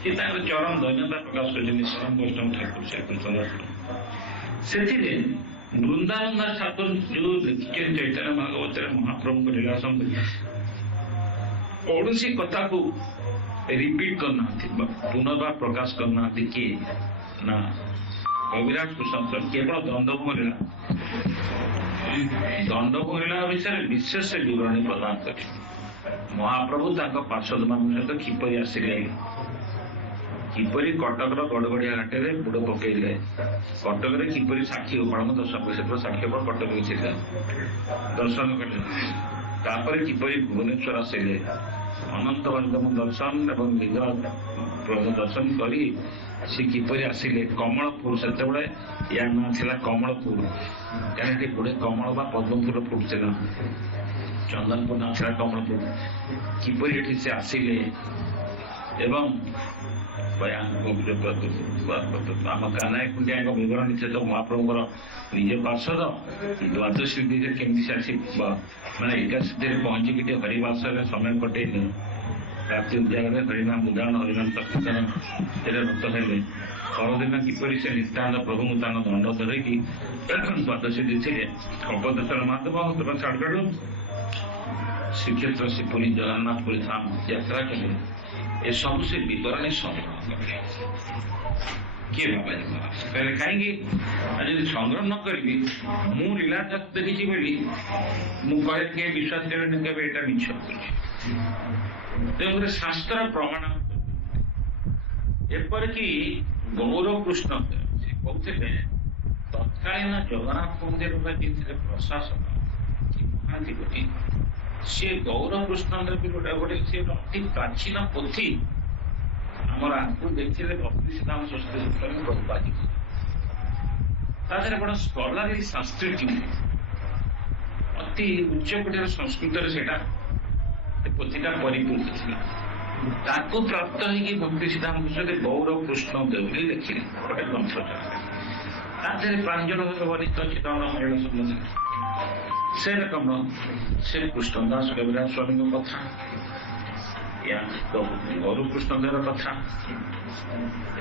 ସେ ତାଙ୍କର ଚରମ ଦୈନ୍ୟତା ପ୍ରକାଶ କରିଛନ୍ତି ଶ୍ରୀରାମ ବୈଷ୍ଣବ ଠାକୁର ଶ୍ରୀକୃଷ୍ଣଦାସ। ସେଥିରେ ବୃନ୍ଦାବନ ଦାସ ଠାକୁର ଯୋଉ ଲେଖିଛନ୍ତି ଚୈତନ୍ୟ ଭାଗବତରେ ମହାପ୍ରଭୁଙ୍କ ଲୀଳା ସମ୍ପର୍କୀୟ କୌଣସି କଥାକୁ ରିପିଟ୍ କରିନାହାନ୍ତି ବା ପୁନର୍ବାର ପ୍ରକାଶ କରିନାହାନ୍ତି। କିଏ ନା କବିରାଜ କୃଷ୍ଣ କେବଳ ଦଣ୍ଡଭୂମ ଲୀଳା ବିଷୟରେ ବିଶେଷ ବିବରଣୀ ପ୍ରଦାନ କରି ମହାପ୍ରଭୁ ତାଙ୍କ ପାର୍ଶ୍ୱଦମାନଙ୍କ ସହିତ କିପରି ଆସିଲେ, କିପରି କଟକର ଗଡ଼ଗଡ଼ିଆ ଘାଟରେ ବୁଡ଼ ପକେଇଲେ, କଟକରେ କିପରି ସାକ୍ଷୀ ଗୋପାଳଙ୍କ ଦର୍ଶନ କଲେ, ସେପଟ ସାକ୍ଷୀ ଗୋପାଳ କଟକରେ ଥିଲେ ଦର୍ଶନ କଲେ, ତାପରେ କିପରି ଭୁବନେଶ୍ୱର ଆସିଲେ ଅନନ୍ତ ବାସୁଦେବ ଦର୍ଶନ ଏବଂ ଲିଙ୍ଗରାଜ ପ୍ରଭୁ ଦର୍ଶନ କରି ସେ କିପରି ଆସିଲେ କମଳପୁର। ସେତେବେଳେ ୟା ନାଁ ଥିଲା କମଳପୁର କାରଣ ଏଠି ଗୁଡ଼େ କମଳ ବା ପଦ୍ମପୁର ଫୁଟୁଥିଲା। ଚନ୍ଦନପୁର ନାଁ ଥିଲା କମଳପୁର। କିପରି ଏଠି ସେ ଆସିଲେ ଏବଂ ଆମ କାନାଇ କୁଣ୍ଡିଆଙ୍କ ବିବରଣୀ ସହିତ ମହାପ୍ରଭୁଙ୍କର ନିଜ ପାର୍ଶ୍ୱଦ ଦ୍ୱାଦଶୀ ଦିନରେ କେମିତି ସେ ଆସି ମାନେ ଏକାଶୀରେ ପହଞ୍ଚିକି ଟିକେ ହରିବାସରେ ସମୟ କଟେଇଲେ। ରାତି ଉଜାଗରେ ହରିନାମ ଉଦାହରଣ ହରିନାମ ସଂକୀର୍ତ୍ତନ ରକ୍ତ ହେଲେ। ପରଦିନ କିପରି ସେ ନିତ୍ୟାନନ୍ଦ ପ୍ରଭୁଙ୍କୁ ତାଙ୍କ ଦଣ୍ଡ ଧରିକି ଦ୍ୱାଦଶୀ ତିଥିରେ କପଦର୍ଶନ ମାଧବ ଛାଡ଼ୁ श्रीक्षेत्र से पुरी जगन्नाथ पुरी धाम यात्रा कले ए सब से विवरणी संग्रह कले किए बाबा कहले कहीं आज संग्रह न करी मु लीला देखी बोली मुझे के विश्वास करें केटा मिछ तेरे शास्त्र प्रमाण एपरिक गौरव कृष्ण से कहते तत्कालीन जगन्नाथ मंदिर प्रशासक महांती गोटी सी गौरव कृष्ण गोटे गोटे सी अति प्राचीन पोथी आमर आंखु देखते भक्ति सिद्धांत संस्कृत प्रभुपाद बड़ा स्कलारी संस्कृत अति उच्चकोटीर संस्कृत पोथीटा परिपूर्ण थी प्राप्त हो भक्ति सिद्धांत गौरव कृष्ण देवली लिखिले गोटे ग्रंथ प्रांजल भाव वर्णित अच्छी महिला संबंध से रकम से कृष्णदास कविराज स्वामी कथा या गौरव कृष्णदेव कथा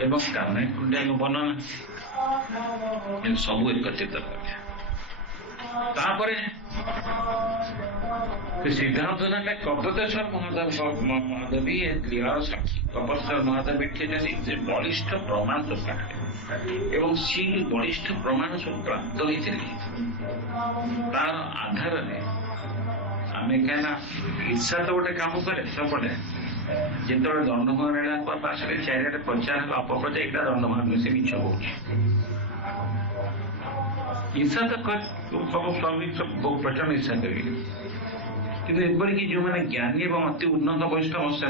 एवं कान्हाई कुंडिया वर्णना सब एकत्रित कर सिद्धांत कपतेश्वर महादेवी लीलार साक्षी कपतेश्वर महादेव से बलिष्ठ प्रमाण सब एवं सी बलिष्ठ प्रमाण सब प्राप्त होते तार आधार आम क्या ईर्षा तो गोटे कम करे सबटे जिते दंडमान चारिटे प्रचार अपप्रचार यहाँ दंडमान से मिछ हो ईर्षा तो सब स्वामी सब बहुत प्रचंड ईर्षा करेंगे कि एपरिक जो मैंने ज्ञानी एवं अति उन्नत वैष्णव से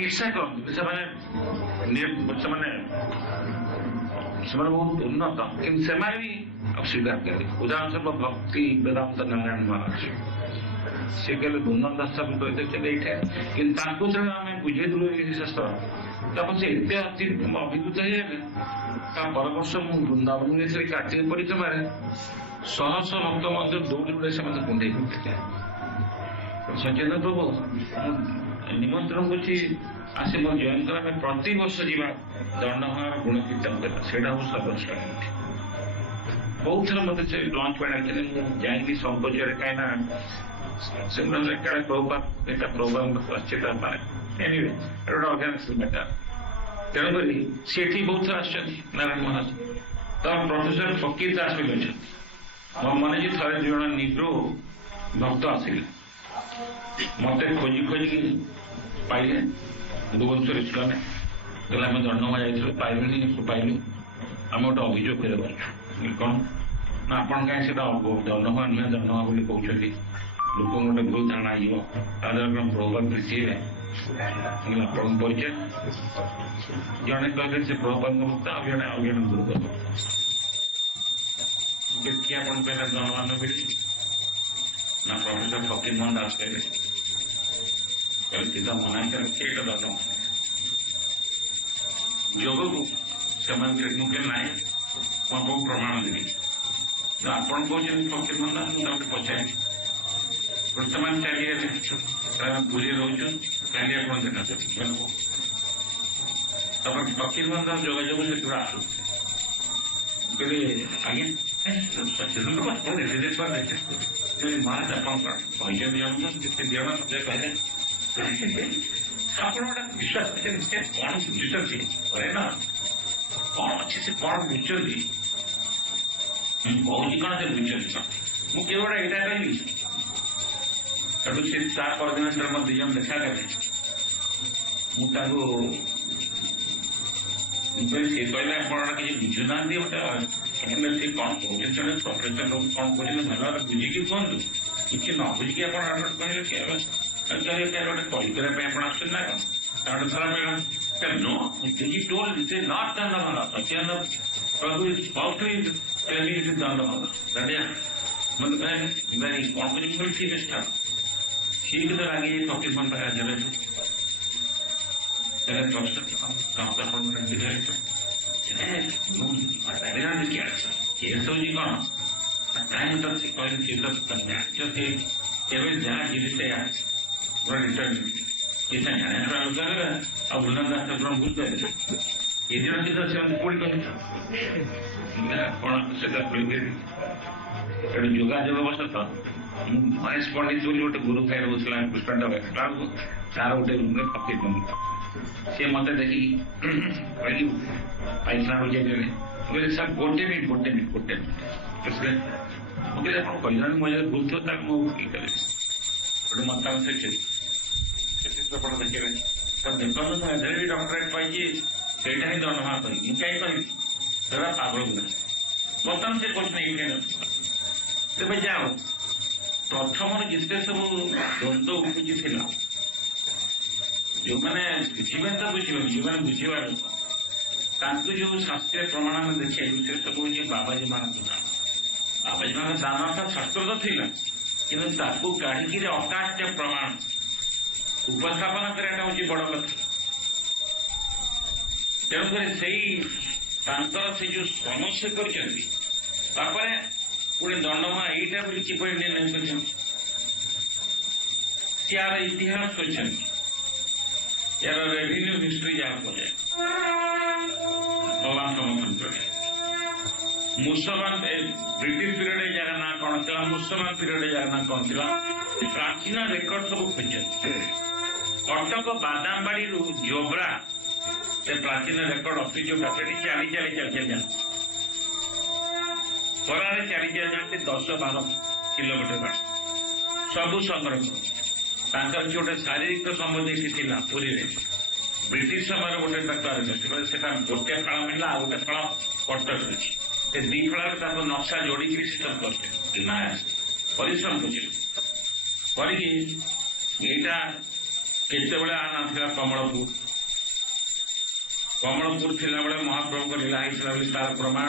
ईर्षा करते बहुत उन्नत कि भी अस्वीकार करें उदाहरण स्वरूप भक्ति वेदांत नारायण महाराज से कहले वृंदावन दास कहते कि बुझेदलु शास्त्र से एत अति अभिभूत हो पर वर्ष मुझे वृंदावन कार्तिक परिक्रमार शह शह भक्त मध्य दौड़ी दौड़ी से कुंडे सचेतन प्रभु निमंत्रण कर आसे मो जॉइन कर प्रति वर्ष जावा दंडमार गुण कीर्तन करवा से सर्वोच्च बहुत थर मत लंच पे जाइए संकोचर कहीं प्रभुपाद तेणुक सी बहुत थर नारायण महाराज तो प्रोफेसर फकीर दास भी अच्छे मो मन जी थे जन निग्रो भक्त आसिले मत खोजी खोजी पाइले भुवनेश्वर स्कूल कहले आम दंडमा जाइए पाइलु पाइलु आम गोटे अभियोग कर कौन ना आप दंडमा नुहे दंडमा बोली कहते लोक गोटे भूल धारणा प्रभुपाद प्रीति आप परिचय जड़े कहले से प्रभुपाद भक्त आ जड़े गुरु भक्त देखिए आप दंडमान मिले ना प्रोफेसर फकीर मोहन दास कहले सीधा मना कर दंड योग को मुझे ना आपको प्रमाण देवी आपड़ कहते फकीर मोहन दास मुझे पचारे वर्तमान चली पुरी रोच काली आप देखा फकीर मोहन दास जोगाजोग से पूरा आसु कहले आज्ञा सचेतन महाराज कहते आप विश्वास कौन बुझुंट ना कौन अच्छे से कौन बुझुंट कौन कौन से बुझुंट मुझे गोटे यहाँ कहली से परदिन मत दिज देखा कले सी कहले आप किसी बुझुना गोटे से कौन कहते प्रोफेसर लोग कौन कहते भल बुझिकी कहतु कि न बुझिकी आप कहले गोटे कल करने आसना कौन no he told it is not Dandamala Satyananda Prabhu is about to tell me it is Dandamala मतलब कहले कौन कर ठीक है स्टार्ट ठीक तो लगे फकीर मन पर जगह कौन टाइम तक कहले जहाँ जिनिस वृंदावन दास भूल पाए ये दिन से कोड़ी कौन से जोगाजोग बस महेश पंडित बोली गोटे गुरु भाई रोला कृष्ण तार गोटे रूम में पकड़ सी मत देखी कहली पाइखाना हो जाए बोले सर गोटे मिनट मुझे कहना मुझे भूल थो गोटे मतामत चित्रपट देखिए देखो मुझे भी डॉक्टरेट पाई ସେଇଟା ହିଁ ଦଣ୍ଡମା କରି ମୁଁ କାହିଁ କହିବି ସେଟା ପାଗଳ ଗୁଡ଼ା ବର୍ତ୍ତମାନ ସେ କହୁଛନ୍ତି ଏଇଟା ତେବେ ଯାଅ ପ୍ରଥମର ଯେତେ ସବୁ ଦ୍ୱନ୍ଦ୍ୱ ଉପୁଜିଥିଲା ଯୋଉମାନେ ବୁଝିବେ ତ ବୁଝିବେ ଯୋଉମାନେ ବୁଝିବା ଲୋକ ତାଙ୍କୁ ଯୋଉ ଶାସ୍ତ୍ରୀୟ ପ୍ରମାଣ ଆମେ ଦେଖେଇଲୁ ସେ ସବୁ ହଉଛି ବାବାଜୀ ମାନଙ୍କ ଦାନ ବାବାଜୀ ମାନଙ୍କ ଦାନଟା ଶାସ୍ତ୍ର ତ ଥିଲା କିନ୍ତୁ ତାକୁ କାଢିକିରି ଅକାଟ୍ୟ ପ୍ରମାଣ ଉପସ୍ଥାପନ କରିବାଟା ହଉଛି ବଡ କଥା ତେଣୁକରି ସେଇ ତାଙ୍କର ସେ ଯୋଉ ସମସ୍ୟା କରିଛନ୍ତି ତାପରେ ପୁଣି ଦଣ୍ଡମା ଏଇଟା ବୋଲି କିପରି ନିର୍ଣ୍ଣୟ କରିଛନ୍ତି यार इतिहास କରିଛନ୍ତି यार रेवेन्यू हिस्ट्री ଯାହା କୁହାଯାଏ ଭଗବାନ ସମର୍ଥନ କରେ ମୁସଲମାନ ବ୍ରିଟିଶ ପିରିୟଡ ଯାହାର ନାଁ କ'ଣ ଥିଲା ମୁସଲମାନ ପିରିୟଡ ଯାହାର ନାଁ କ'ଣ ଥିଲା ପ୍ରାଚୀନ ରେକର୍ଡ ସବୁ ଖୋଜିଛନ୍ତି କଟକ ବାଦାମବାଡିରୁ ଜୋବ୍ରା ସେ ପ୍ରାଚୀନ ରେକର୍ଡ ଅଫିସ ଯୋଉଟା ସେଠି ଚାଲି ଯାଆନ୍ତି ଖରାରେ ଚାଲି ଯାଆନ୍ତି 10-12 କିଲୋମିଟର ବାଟ ସବୁ ସଂଗ୍ରହ ତାଙ୍କର କି ଗୋଟେ ଶାରୀରିକ ସମ୍ବନ୍ଧ ଏଠି ଥିଲା ପୁରୀରେ ବ୍ରିଟିଶ ସମୟରେ ଗୋଟେ ତାକୁ ଆରମ୍ଭ ସେଟା ଗୋଟେ ଫଳ ମିଳିଲା ଆଉ ଗୋଟେ ଫଳ କଟକ ଅଛି ସେ ଦି ଫଳରେ ତାକୁ ନକ୍ସା ଯୋଡ଼ିକିରି ସିଷ୍ଟମ କରିଥିଲେ ନା ପରିଶ୍ରମ କରିକି ଏଇଟା କେତେବେଳେ ଆଣିଥିଲା କମଳପୁର ଥିଲାବେଳେ ମହାପ୍ରଭୁଙ୍କ ଲୀଳା ହେଇଥିଲା ବୋଲି ତାର ପ୍ରମାଣ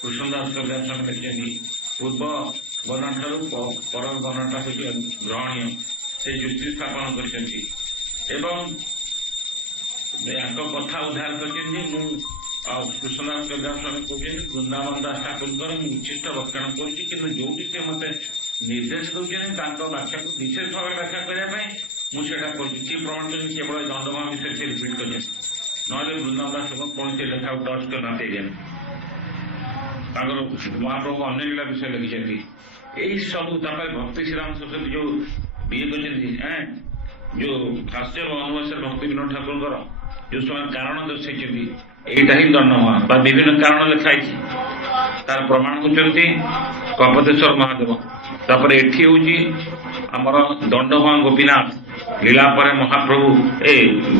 କୃଷ୍ଣଦାସ କବିରାଜ କହିଛନ୍ତି ପୂର୍ବ ବର୍ଣ୍ଣଠାରୁ ପର ବର୍ଣ୍ଣଟା ହେଉଛି ଗ୍ରହଣୀୟ ସେ ଯୁକ୍ତି ସ୍ଥାପନ କରିଛନ୍ତି ଏବଂ ୟାଙ୍କ କଥା ଉଦ୍ଧାର କରିଛନ୍ତି ମୁଁ କୃଷ୍ଣଦାସ କବିରାଜ ସ୍ୱାମୀ କହୁଛନ୍ତି ବୃନ୍ଦାବନ ଦାସ ଠାକୁରଙ୍କର ମୁଁ ଉଚ୍ଚିଷ୍ଟ ବକ୍ଷଣ କରୁଛି କିନ୍ତୁ ଯୋଉଠି ସେ ମତେ ନିର୍ଦ୍ଦେଶ ଦଉଛନ୍ତି ତାଙ୍କ ବାଖ୍ୟାକୁ ବିଶେଷ ଭାବରେ ବ୍ୟାଖ୍ୟା କରିବା ପାଇଁ ମୁଁ ସେଇଟା କରୁଛି କିଏ ପ୍ରମାଣ କରିଛନ୍ତି କେବଳ ଦଣ୍ଡମା ବିଷୟରେ ସେ ରିପିଟ୍ କରିଛନ୍ତି ନହେଲେ ବୃନ୍ଦାବନ ଦାସ କୌଣସି ଲେଖାକୁ ଟଚ୍ କରିନାହାନ୍ତି ତାଙ୍କର ମହାପ୍ରଭୁ ଅନ୍ୟ ଲୀଳା ବିଷୟ ଲେଖିଛନ୍ତି ଏଇ ସବୁ ତାପରେ ଭକ୍ତି ଶ୍ରୀରାମ ସରସ୍ୱତୀ ଯୋଉ ବିଏ କରିଛନ୍ତି ଯୋଉ ଭାଷ୍ୟ ଅନୁବାସରେ ଭକ୍ତି ବିନୋଦ ଠାକୁରଙ୍କର ଯୋଉ ସେମାନେ କାରଣ ଦର୍ଶାଇଛନ୍ତି ଏଇଟା ହିଁ ଦଣ୍ଡମା ବା ବିଭିନ୍ନ କାରଣ ଲେଖା ହେଇଛି ତାର ପ୍ରମାଣ କରୁଛନ୍ତି କପତେଶ୍ୱର ମହାଦେବ ତାପରେ ଏଠି ହଉଛି ଆମର ଦଣ୍ଡମା ଗୋପୀନାଥ ଲୀଳା ପରେ ମହାପ୍ରଭୁ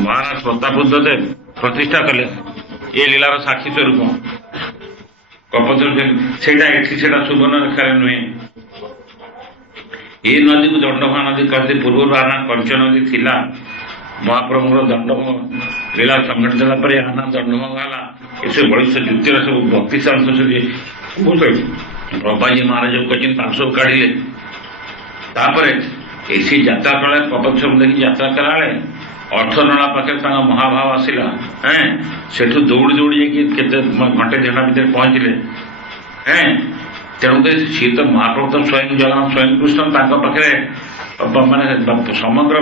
ମହାରାଜ ପ୍ରତାପରୁଦ୍ର ଦେବ ପ୍ରତିଷ୍ଠା କଲେ ଏ ଲୀଳାର ସାକ୍ଷୀ ସ୍ୱରୂପ କପତେଶ୍ୱର ସେଇଟା ଏଠି ସେଇଟା ସୁବର୍ଣ୍ଣ ରେଖାରେ ନୁହେଁ ଏ ନଦୀକୁ ଦଣ୍ଡମା ନଦୀ କହନ୍ତି ପୂର୍ବରୁ ଆନା କଞ୍ଚ ନଦୀ ଥିଲା ମହାପ୍ରଭୁଙ୍କର ଦଣ୍ଡମା ଲୀଳା ସଂଗଠିତ ହେଲା ପରେ ଆନା ଦଣ୍ଡମା ହେଲା ଏସବୁ ବଳିଷ୍ଠ ଯୁକ୍ତିର ସବୁ ଭକ୍ତି ଶାସ୍ତ୍ର ପ୍ରଭାଜୀ ମହାରାଜ କହିଛନ୍ତି ତାଙ୍କୁ ସବୁ କାଢିଲେ ତାପରେ ଏସି ଯାତ୍ରା କଲେ କପତେଶ୍ୱର ଦେଖି ଯାତ୍ରା କଲାବେଳେ 18 ନଳା ପାଖରେ ତାଙ୍କ ମହାଭାବ ଆସିଲା ସେଠୁ ଦୌଡ଼ି ଯାଇକି କେତେ ଘଣ୍ଟେ 2 ଘଣ୍ଟା ଭିତରେ ପହଞ୍ଚିଲେ ତେଣୁକରି ସିଏ ତ ମହାପ୍ରଭୁ ତ ସ୍ୱୟଂ ଜଗନ୍ନାଥ ସ୍ୱୟଂ କୃଷ୍ଣ ତାଙ୍କ ପାଖରେ ମାନେ ସମଗ୍ର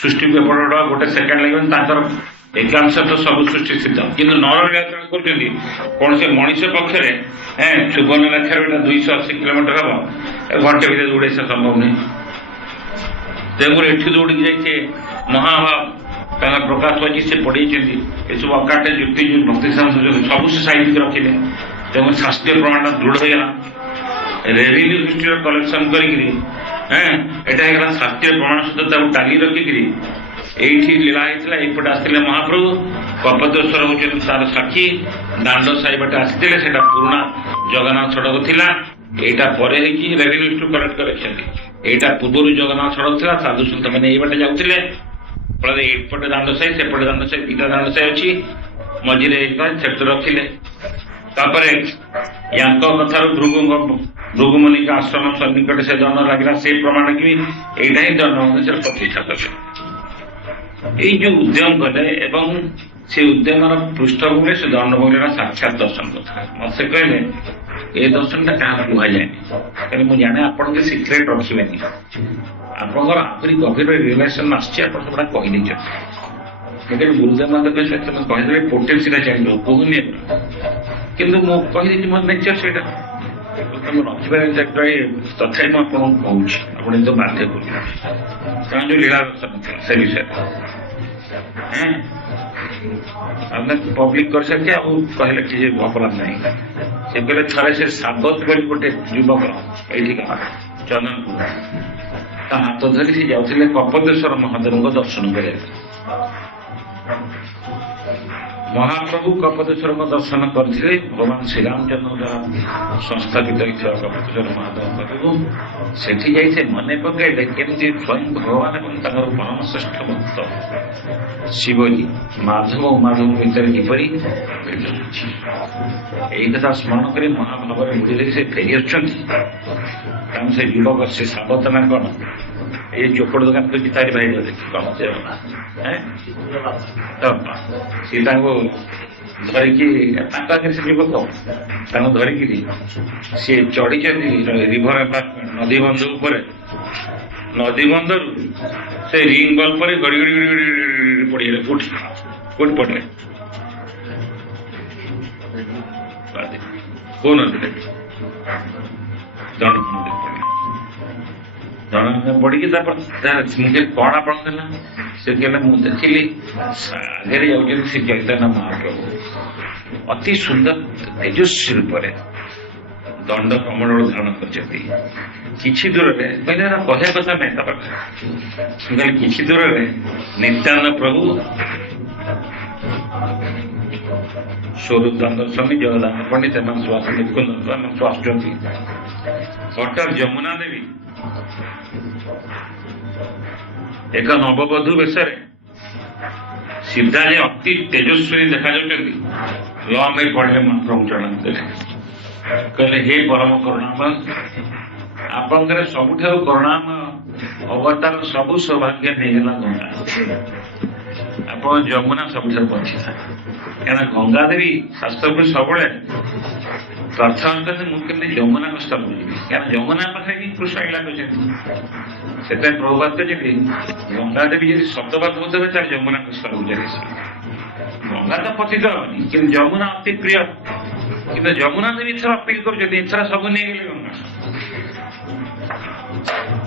ସୃଷ୍ଟିକୁ ଏପଟ ଗୋଟେ ସେକେଣ୍ଡ ଲାଗିବନି ତାଙ୍କର ଏକାଂଶ ତ ସବୁ ସୃଷ୍ଟି ସ୍ଥିତ କିନ୍ତୁ ନରଲୀଳା କରୁଛନ୍ତି କୌଣସି ମଣିଷ ପକ୍ଷରେ ସୁବର୍ଣ୍ଣ ରେଖାରେ ଏଇଟା 280 କିଲୋମିଟର ହବ ଘଣ୍ଟେ ଭିତରେ ଦୌଡ଼େ ସେ ସମ୍ଭବ ନୁହେଁ ତେଣୁକରି ଏଠି ଦୌଡ଼ିକି ଯାଇକି ମହାଭାବ ତାଙ୍କର ପ୍ରକାଶ ପାଇଛି ସେ ପଢ଼େଇଛନ୍ତି ଏସବୁ ଅକାଟ୍ୟ ଯୁକ୍ତି ଯୋଉ ଭକ୍ତି ଶାସ୍ତ୍ର ସବୁ ସେ ସାଇତିକି ରଖିଲେ ତେଣୁ ଶାସ୍ତ୍ରୀୟ ପ୍ରମାଣଟା ଦୃଢ଼ ହେଇଗଲା ରେଭିନ୍ୟୁ ଦୃଷ୍ଟିର କଲେକ୍ସନ କରିକିରି ଏଇଟା ହେଇଗଲା ଶାସ୍ତ୍ରୀୟ ପ୍ରମାଣ ସହିତ ତାକୁ ଟାଲି ରଖିକିରି ଏଇଠି ଲୀଳା ହେଇଥିଲା ଏଇପଟେ ଆସିଥିଲେ ମହାପ୍ରଭୁ କପତେଶ୍ୱର ହଉଛନ୍ତି ତାର ସାକ୍ଷୀ ଦାଣ୍ଡ ସାହି ବାଟେ ଆସିଥିଲେ ସେଇଟା ପୁରୁଣା ଜଗନ୍ନାଥ ସଡ଼କ ଥିଲା ଏଇଟା ପରେ ହେଇକି ରେଭିନ୍ୟୁ କଲେକ୍ଟ କରିଛନ୍ତି ଏଇଟା ପୂର୍ବରୁ ଜଗନ୍ନାଥ ସଡ଼କ ଥିଲା ସାଧୁ ସନ୍ଥ ମାନେ ଏଇ ବାଟେ ଯାଉଥିଲେ ଫଳରେ ଏପଟେ ଦାଣ୍ଡ ସାହି ସେପଟେ ଦାଣ୍ଡ ସାହି ଦିଟା ଦାଣ୍ଡ ସାହି ଅଛି ମଝିରେ ସେଠି ରଖିଲେ ତାପରେ ୟାଙ୍କ କଥାରୁ ଭୃଗୁମୁନିଙ୍କ ଆଶ୍ରମ ନିକଟରେ ସେ ଦଣ୍ଡ ଲାଗିଲା ସେ ପ୍ରମାଣ କି ଏଇଟା ହିଁ ଦଣ୍ଡ ପ୍ରତିଷ୍ଠା କଲେ ଏଇ ଯୋଉ ଉଦ୍ୟମ କଲେ ଏବଂ ସେ ଉଦ୍ୟମର ପୃଷ୍ଠଭୂମିରେ ସେ ଦଣ୍ଡଭୂମିର ସାକ୍ଷାତ ଦର୍ଶନ କରିଥିଲା ମତେ ସେ କହିଲେ ଏ ଦର୍ଶନଟା କାହାକୁ କୁହାଯାଏନି କାରଣ ମୁଁ ଜାଣେ ଆପଣ ଯେ ସିକ୍ରେଟ ରଖିବେନି ଆପଣଙ୍କର ଆହୁରି ଗଭୀର ରିଲେସନ ଆସିଛି ଆପଣ ସେଗୁଡ଼ା କହିଦେଇଛନ୍ତି କିନ୍ତୁ ଗୁରୁଦେବ ମତେ କହିଦେଲେ ପୋଟେନ୍ସିଟା ଜାଣିବ କହୁନି କିନ୍ତୁ ମୁଁ କହିଦେଇଛି ମୋର ନେଚର ସେଇଟା तुम रखिपारे तथापि मैं आपको कौच आप तो बाध्य कर जो लीला से विषय ଆମେ ପବ୍ଲିକ କରିସାରିଛେ ଆଉ କହିଲେ କିଛି ଅପରାଧ ନାହିଁ। ସେ କହିଲେ ଥରେ ସେ ସାବତ ବୋଲି ଗୋଟେ ଯୁବକ ଏଇଠିକା ଚନ୍ଦନପୁର ତା ହାତ ଧରି ସେ ଯାଉଥିଲେ କପଦେଶ୍ୱର ମହାଦେବଙ୍କ ଦର୍ଶନ କରିବାକୁ। ମହାପ୍ରଭୁ କପଦେଶ୍ୱରଙ୍କ ଦର୍ଶନ କରିଥିଲେ ଭଗବାନ ଶ୍ରୀରାମଚନ୍ଦ୍ର ଦ୍ୱାରା ସଂସ୍ଥାପିତ ହୋଇଥିବା କପଦେଶ୍ୱର ମହାଦେବଙ୍କ ପାଖକୁ। ସେଠି ଯାଇ ସେ ମନେ ପକାଇଲେ କେମିତି ସ୍ୱୟଂ ଭଗବାନ ଏବଂ ତାଙ୍କର ପରମଶ୍ରେଷ୍ଠ ଭକ୍ତ ଶିବଜୀ ମାଧବ ଉମାଧବ ଭିତରେ କିପରି ଭେଟ ହୋଇଛି। ଏଇ କଥା ସ୍ମରଣ କରି ମହାଭାବରେ ବୁଝିଲେ ସେ ଫେରି ଆସୁଛନ୍ତି। କାରଣ ସେ ଯୁବକ ସେ ସାବତ ନା କଣ ଏଇ ଚୋପଡ଼ ଦୋକାନ କରିଛି ତାରି ଭାଇ ଦେଖି କଣ ସେ ତାଙ୍କୁ ଧରିକି ତାଙ୍କ ଆଗରେ ସେ ଯୁବକ ତାଙ୍କୁ ଧରିକିରି ସିଏ ଚଢିଛନ୍ତି ରିଭର ନଦୀ ବନ୍ଧ ଉପରେ। ନଦୀ ବନ୍ଧରୁ ସେ ରିଙ୍ଗ ବଲ୍ ପରେ ଗଡ଼ି ଗଡ଼ି ଗଡ଼ି ଗଡ଼ି ପଡ଼ିଗଲେ। କୋଉଠି କୋଉଠି ପଡ଼ିଲେ କୋଉ ନଦୀରେ ଜଣ ପଡ଼ିକି ତାପରେ କଣ ଆପଣ ଦେଲା ସେ କହିଲେ ମୁଁ ଦେଖିଲି ଆଗରେ ଯାଉଛନ୍ତି ଶ୍ରୀ ଚୈତନ୍ୟ ମହାପ୍ରଭୁ ଅତି ସୁନ୍ଦର ତେଜସ୍ୱୀ ରୂପରେ ଦଣ୍ଡ କମଳ ଧାରଣ କରିଛନ୍ତି। କିଛି ଦୂରରେ କହିଲେ କହିବା କଥା ନାହିଁ ତା ପାଖରେ କହିଲେ କିଛି ଦୂରରେ ନିତ୍ୟାନନ୍ଦ ପ୍ରଭୁ ସ୍ୱରୂପାନନ୍ଦ ସ୍ୱାମୀ ଜଗଦାନନ୍ଦ ପଣ୍ଡିତ ଏମାନେ ସବୁ ଆସନ୍ତି ଏମାନେ ସବୁ ଆସୁଛନ୍ତି। ହଠାତ୍ ଯମୁନା ଦେବୀ ଏକ ନବବଧୂ ବେଶରେ ସିଧା ଯେ ଅତି ତେଜସ୍ୱୀ ଦେଖାଯାଉଛନ୍ତି ଲମେ ପଢ଼ିଲେ ମହାପ୍ରଭୁ ଜଣାଇଦେଲେ। କହିଲେ ହେ ପରମ କରୁଣାମୟ ଆପଣଙ୍କର ସବୁଠାରୁ କରୁଣାମୟ ଅବତାର ସବୁ ସୌଭାଗ୍ୟ ନେଇଗଲା ଗଙ୍ଗା। ଆପଣ ଯମୁନା ସବୁଠାରୁ ବଞ୍ଚିଥାଏ। କାରଣ ଗଙ୍ଗା ଦେବୀ ଶାସ୍ତ୍ରକୁ ସବୁବେଳେ ପ୍ରାର୍ଥନା କରନ୍ତି ମୁଁ କେମିତି ଯମୁନା କଷ୍ଟ ବୁଝିବି। କାରଣ ଯମୁନା ପାଖରେ ହିଁ କୃଷ୍ଣ ଇଲା କରିଛନ୍ତି। ସେଥିପାଇଁ ପ୍ରଭୁପାତ କହିଛନ୍ତି ଗଙ୍ଗା ଦେବୀ ଯଦି ଶବ୍ଦବାଦ ହଉଥିବେ ତାହେଲେ ଯମୁନା କଷ୍ଟ ବୁଝାଇ ଗଙ୍ଗା ତ ପତିତ ହବନି କିନ୍ତୁ ଯମୁନା ଅତି ପ୍ରିୟ। କିନ୍ତୁ ଯମୁନା ଦେବୀ ଏଥର ଅପିଲ କରୁଛନ୍ତି ଏଥର ସବୁ ନେଇଗଲେ ଗଙ୍ଗା।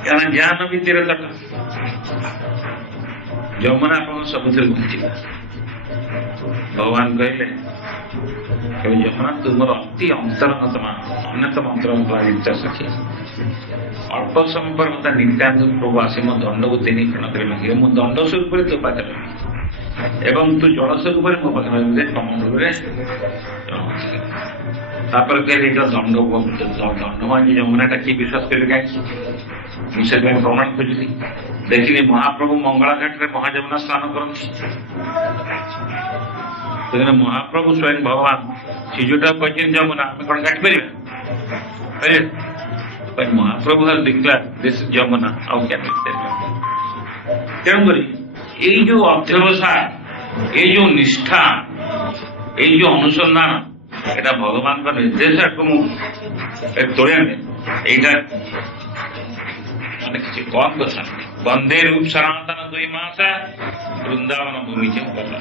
କାରଣ ଜ୍ଞାନ ଭିତରେ ତଟ ଯମୁନା ଆପଣଙ୍କ ସବୁଥିରେ ବଞ୍ଚିଲା। ଭଗବାନ କହିଲେ ଯମୁନା ତୁମର ଅତି ଅନ୍ତର୍ଗତ ଅନ୍ୟତମ ଅନ୍ତର୍ଗତ ନିତ୍ୟ ସଖୀ। ଅଳ୍ପ ସମୟ ପରେ ମତେ ନିତ୍ୟାନନ୍ଦ ପ୍ରଭୁ ଆସି ମୋ ଦଣ୍ଡକୁ 3 ଖଣ୍ଡ କରି ମାଗିଲେ। ମୁଁ ଦଣ୍ଡ ସ୍ୱରୂପରେ ତୋ ପାଖରେ ଏବଂ ତୁ ଜଳ ସ୍ୱରୂପରେ ମୋ ପାଖରେ କମଣ୍ଡଳରେ ତାପରେ କହିଲେ ଏଇଟା ଦଣ୍ଡବାଣୀ ଯମୁନାଟା କିଏ ବିଶ୍ୱାସ କରିବେ କାହିଁକି ମୁଁ ସେଥିପାଇଁ ପ୍ରମାଣ ଖୋଜିଲି। ଦେଖିଲି ମହାପ୍ରଭୁ ମଙ୍ଗଳା ଘାଟରେ ମହାଯମୁନା ସ୍ନାନ କରନ୍ତି। ସେଦିନ ମହାପ୍ରଭୁ ସ୍ୱୟଂ ଭଗବାନ ଶିଶୁଟା କହିଛନ୍ତି ଯମୁନା ଆମେ କଣ କାଟି ପାରିବା ମହାପ୍ରଭୁ ଦେଖିଲା ଦିସ୍ ଯମୁନା ଆଉ ତେଣୁକରି ଏଇ ଯୋଉ ଅଧ୍ୟବସାୟ ଏଇ ଯୋଉ ନିଷ୍ଠା ଏଇ ଯୋଉ ଅନୁସନ୍ଧାନ ଏଇଟା ଭଗବାନଙ୍କ ନିର୍ଦ୍ଦେଶକୁ ମୁଁ ତୋଳିଆନେ ଏଇଟା ମାନେ କିଛି କମ କଥା। ବନ୍ଦେ ରୂପ ସନାତନ 2 ମାସ ବୃନ୍ଦାବନ ଭୂମି କଲା।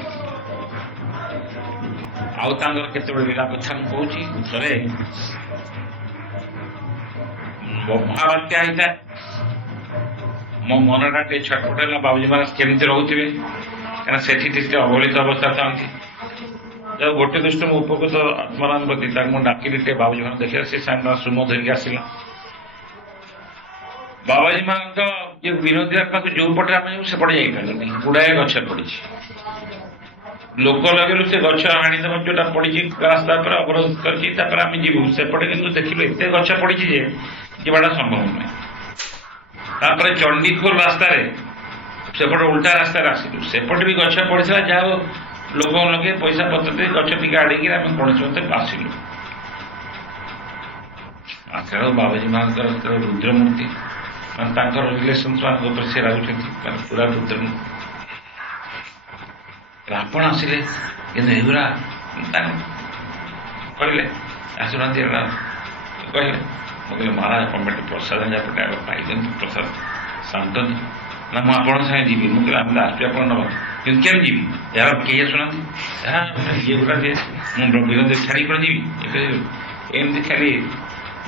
ଆଉ ତାଙ୍କର କେତେବେଳେ ଲୀଳା କଥା ମୁଁ କହୁଛି। ଥରେ ମହାବାତ୍ୟା ହେଇଥାଏ ମୋ ମନଟା ଟିକେ ଛଟପଟ ହେଲା ବାବୁଜୀ ମହାରାଜ କେମିତି ରହୁଥିବେ କାରଣ ସେଠି ଟିକେ ଅବହେଳିତ ଅବସ୍ଥା ଥାନ୍ତି। ଗୋଟେ ଦୃଷ୍ଟି ମୁଁ ଉପକୃତ ଆତ୍ମରାନବତୀ ତାକୁ ମୁଁ ଡାକିଲି ଟିକେ ବାବୁଜୀ ମହାରାଜ ଦେଖିଲା। ସେ ସାଙ୍ଗେ ସୁମ ଧରିକି ଆସିଲା। ବାବାଜୀ ମାଙ୍କ ଯୋଉ ବିରୋଧୀ ପାଖକୁ ଯୋଉ ପଟେ ଆମେ ଯିବୁ ସେପଟେ ଯାଇପାରିଲୁନି। ଗୁଡାଏ ଗଛ ପଡିଛି। ଲୋକ ଲଗେଇଲୁ ସେ ଗଛ ହାଣିଦେବ ଯୋଉଟା ପଡିଛି ରାସ୍ତା ଉପରେ ଅବରୋଧ କରିଛି। ତାପରେ ଆମେ ଯିବୁ ସେପଟେ କିନ୍ତୁ ଦେଖିଲୁ ଏତେ ଗଛ ପଡିଛି ଯେ ଯିବାଟା ସମ୍ଭବ ନୁହେଁ। ତାପରେ ଚଣ୍ଡିଖୋଲ ରାସ୍ତାରେ ସେପଟେ ଉଲ୍ଟା ରାସ୍ତାରେ ଆସିଲୁ। ସେପଟେ ବି ଗଛ ପଡିଥିଲା। ଯାହା ହଉ ଲୋକ ଲଗେଇ ପଇସା ପତ୍ର ଦେଇ ଗଛ ଟିକେ ଆଡେଇକି ଆମେ କୌଣସି ମତେ ଆସିଲୁ। ଆସିଲା ବାବାଜୀ ମାଙ୍କର ରୁଦ୍ରମୂର୍ତ୍ତି ମାନେ ତାଙ୍କର ରିଲେସନ ମାନଙ୍କ ଉପରେ ସେ ରାଗୁଛନ୍ତି ମାନେ ପୁରା ରୁଦ୍ରମୂର୍ତ୍ତି। ଆପଣ ଆସିଲେ କିନ୍ତୁ ଏଗୁଡ଼ା କହିଲେ ଆସୁନାହାନ୍ତି କହିଲେ। ମୁଁ କହିଲି ମହାରାଜ କମିଟି ପ୍ରସାଦ ଯାପଟେ ଆଗ ପାଇଛନ୍ତି ପ୍ରସାଦ ଶାନ୍ତନି ନା ମୁଁ ଆପଣଙ୍କ ସାଙ୍ଗେ ଯିବି। ମୁଁ କହିଲି ଆମେ ଆସୁଛୁ ଆପଣ ନେବା କିନ୍ତୁ କେମିତି ଯିବି ଏହାର କେହି ଆସୁନାହାନ୍ତି ଇଏ ଗୁଡ଼ା ମୁଁ ବିରୋଧୀ ଛାଡ଼ି କ'ଣ ଯିବି ଏମିତି ଖାଲି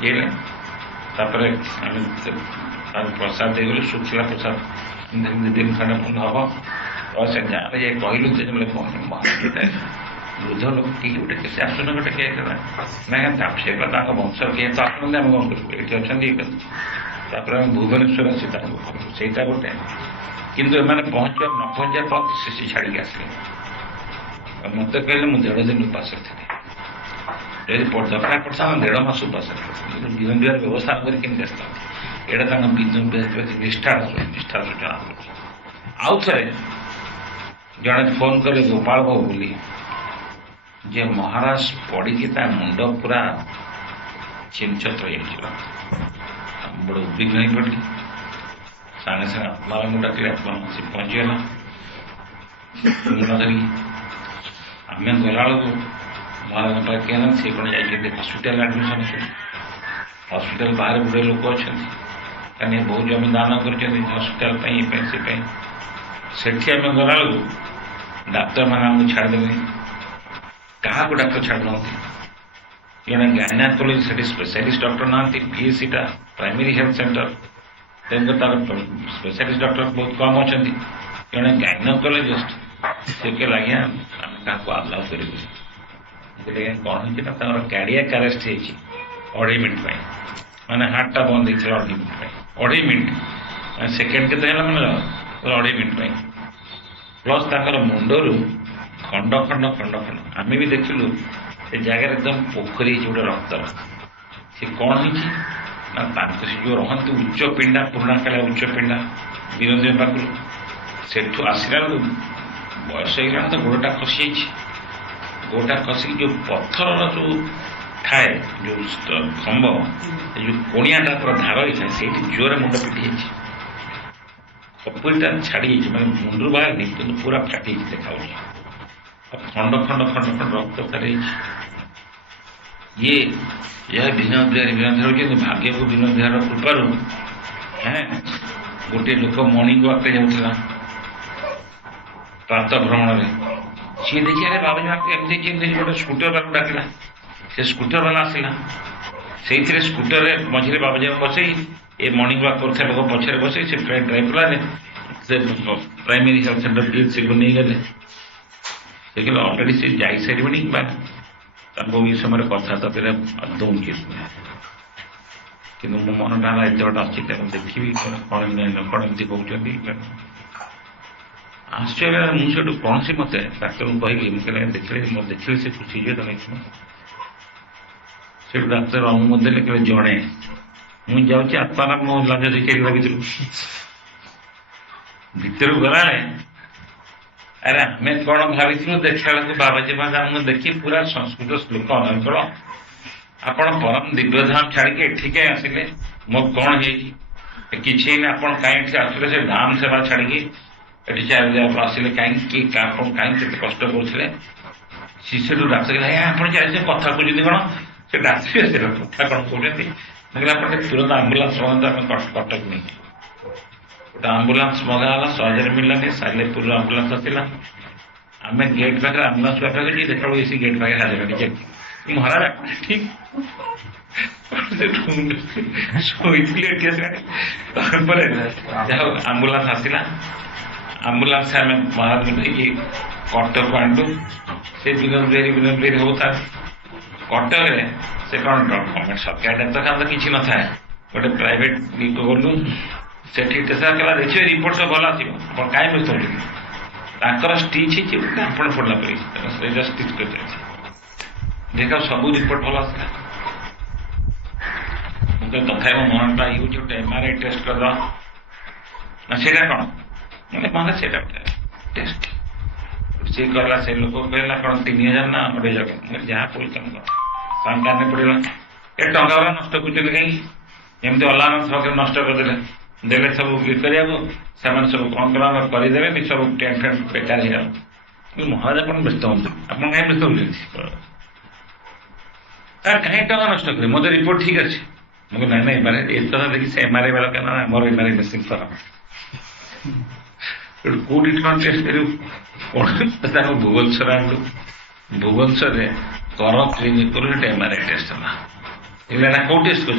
ये तापर आम प्रसाद देगलु शुखला प्रसाद 2-3 खंड पुनः हम और से गाँव में जाए कहलु जो कौन वृद्ध लोक कि गोटे कैसे आसन गोटे किए ना से वंश किए तो आप कौन करूँ ये अच्छा भुवनेश्वर सीटा गोटे किंतु एम पहुँचा न पहुँचा पहुँच से छाड़ी आसे मत कहले मुझे 1.5 दिन उपास थी यदि दरकार पड़ता 1.5 मास उपास विनोद विहार व्यवस्था करके यहाँ विनोद विहार निष्ठा सूचना आउ थे जड़े फोन कले गोपाल बाबू बोली जे महाराज पड़ी मुंड पूरा चिमचत हो बड़ उद्विग्न हो पड़ी सागे सागे आत्मा डाकिले आत्मा से पहुँचीगला मुंड धरिकी आम गला महाराज पाखे ना सी कौन जाइए हस्पिटाल आडमिशन हस्पिटाल बाहर गुड़े लोक अच्छा कहीं बहुत जमी दान कर हस्पिटाल से आम गला डाक्तर मैंने छाड़देवे क्या डाक्तर छाड़ ना जड़े गायनाकोलोजी स्पेशलिस्ट डॉक्टर ना पीएससी प्राइमरी हेल्थ सेंटर तेणु तार स्पेशलिस्ट डॉक्टर बहुत कम अच्छा जड़े गायनाकोलोजिस्ट से कहले आज्ञा आम क्या आलाउ करें कौन हो कार्डियाक अरेस्ट हो 2.5 मिनट माने हार्टा बंद होता 2.5 मिनट 2.5 मिनट सेकेंड के मैंने 2.5 मिनट प्लस ताकर मुंडर खंड खंड खंड खंड आम भी देखिलु से जगह एकदम पोखरी गोटे रक्तर सी कौन होना से जो रहती उच्च पिंडा पुराणा काला उच्च पिंडा विनोद पाखु से आसला बयस हो तो गोड़टा खसी गोटा खसिक जो पत्थर जो थाए जो खम्ब जो कोणियाटा पूरा धार होता है से जोर मुंड पिटी कपुरीटा छाड़ी मैंने मुंडू बाहर नहीं कि पूरा फाटी देखा खंड खंड खंड खंड रक्त सारे ये यह विनोद विहार होती भाग्य को विनोद विहार कृपार हैं गोटे लोक मॉर्निंग वॉक जाऊला प्रातः भ्रमण में सी देखिए अरे बाबा एमती गोटे स्कूटर वाला डाकिला से स्कूटर वाला आसला से स्कूटर मझे बाबाजी बसई ये मॉर्निंग वॉक करते लोक पछे बसई से ड्राइव कला से प्राइमरी हेल्थ सेंटर पीएचसी को नहीं गले से कहले अलरेडी से जा सारे ये समय कथा दौन कि मो मनटा एत बट आसी देखी कौन कौन एमती कहते आश्चर्य मुझे कौन सी मत डाक्तर को कहली मुझे देखिए से खुशी से डाक्तर अनुमति देले कहले जड़े मुझे जाऊँगी आत्मा मो लाज देखिए लगी भितर गला अरे आम कौन भाई देखा बेलू बाबाजी महाराज देखी पूरा संस्कृत श्लोक अनर्गल आपण परम दिव्यधाम छाड़ी एठिक आसिले मो कौन है कि आप कहीं आसले से धाम सेवा छाड़ी आसिले कहीं कहीं कष्ट करुले शिशु डाक्तर कहले आप कथा कहते कौन से डाक्तर कथा कौन कहते आप तुरंत आम्बुलांस मगाते कटक नहीं गोटे आम्बुलांस मगाला सहज मिललानी सालेपुर आम्बुलांस आसला आम गेट पाखे आम्बुलांस पाखे देखा इसी गेट पाखे हाजर महाराज ठीक आम्बुलांस आसला आम्बुलांस आम महाराज कटक आणु से विनोद बिहारी होता कटक से कौन गवर्नमेंट सरकारी डाक्तखाना तो किसी न था गोटे प्राइवेट गलु से टेस्ट कला देखिए रिपोर्ट सब भल आसो आप कहीं व्यस्त स्टिच होपण पड़ा पर स्टिच कर देखा सब रिपोर्ट भल आसला मुझे तथा मो मनटा ये गोटे एमआरआई टेस्ट करदा से कौन मैंने से टेस्ट सी कहला से लोक कहला कौन 3000 ना 2,500 जहाँ पड़े कान पड़ा ए टंका वाला नष्ट कर कहीं एमती अलारम सब नष्ट करदे देले सब ये करिया सब कौन करदे सब टेंट फेंट बेकार हो महाराज आप व्यस्त हूँ आप कहीं व्यस्त हो कहीं टंका नष्ट करे मोदी रिपोर्ट ठीक अच्छे मुझे ना ना एमआरआई ये कथा देखी से एमआरआई वाला कहना मोर एमआरआई मेसीन खराब कौटी टेस्ट कर भुवनेश्वर आणु भुवनेश्वर कर क्लिनिक एमआरआई टेस्ट है ना कौ टेस्ट कर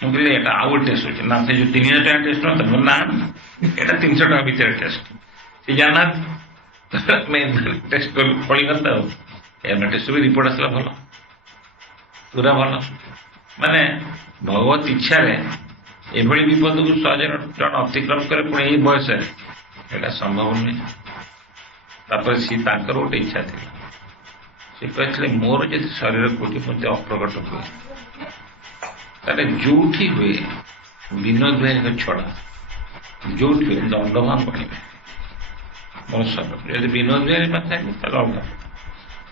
मुझे ये आउ टेस्ट हो ना से जो 3000 टका टेस्ट ना ये 300 टका भितर टेस्ट सी जाना टेस्ट पड़गला टेस्ट भी रिपोर्ट आसला भल पूरा भल माने भगवत इच्छा एभली विपद को सहज जन अतिक्रम करे पुणी ये बयस एटा संभव नहीं तापर सी तांकर गोटे इच्छा थी सी कहते मोर जब शरीर कोटि मत अप्रकट हुए ताले जोठी हुए विनोद भाई छड़ा जोठी हुए दंडमान बने मोर शरीर यदि विनोद भाई पाते अलग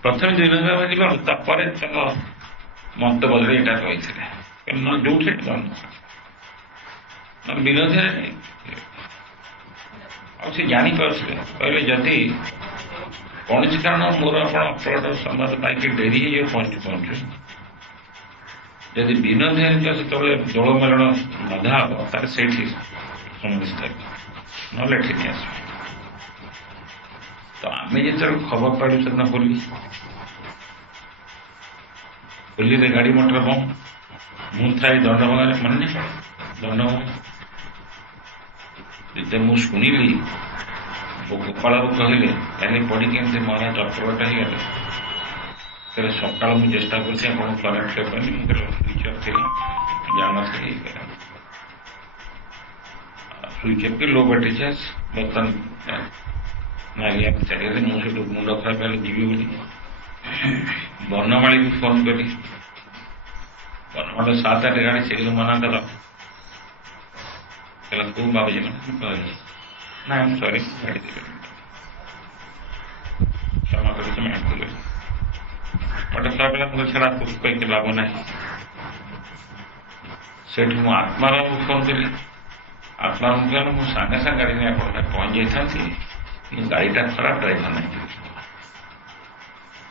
प्रथम विनोद भाई कौन तापर मत बदले यहाँ कही जोठी विनोद भाई जापर कहले जदि कौन कारण मोर अप्रकट संवाद पाई डेरी पहुंचु जदि विनोद भाई दोल मेलन बाधा हम तार से समस्या ना ठीक आस तो आम जो खबर पालू से होली रे गाड़ी मोटर बंद मुझे दंड भंगा मानने दंड भंगा मुझे शुणिली गोपाल कहले कल पड़ी के महाराज अप्रकट हो गले तेरे सका मुझे चेष्टा कर कनेक्ट स्विच अफ थी जान स्विच अफ की लो बैटरी बर्तन नागिया चाहिए मुझे मुंड खराब है जीवी बोली बनमाड़ी भी फोन करी बनमाड़ 7-8 गाड़ी से मना कल कौ बाबूजी कहली ना आई एम सॉरी गाड़ी क्षमा कर मत खराब मुझे छड़ा कहीं लाभ ना से आत्माराम फोन कली आत्माराम कहला मुझे सागे सागे गाड़ी नहीं आप पहुंच जाती गाड़ीटा खराब ड्राइवर ना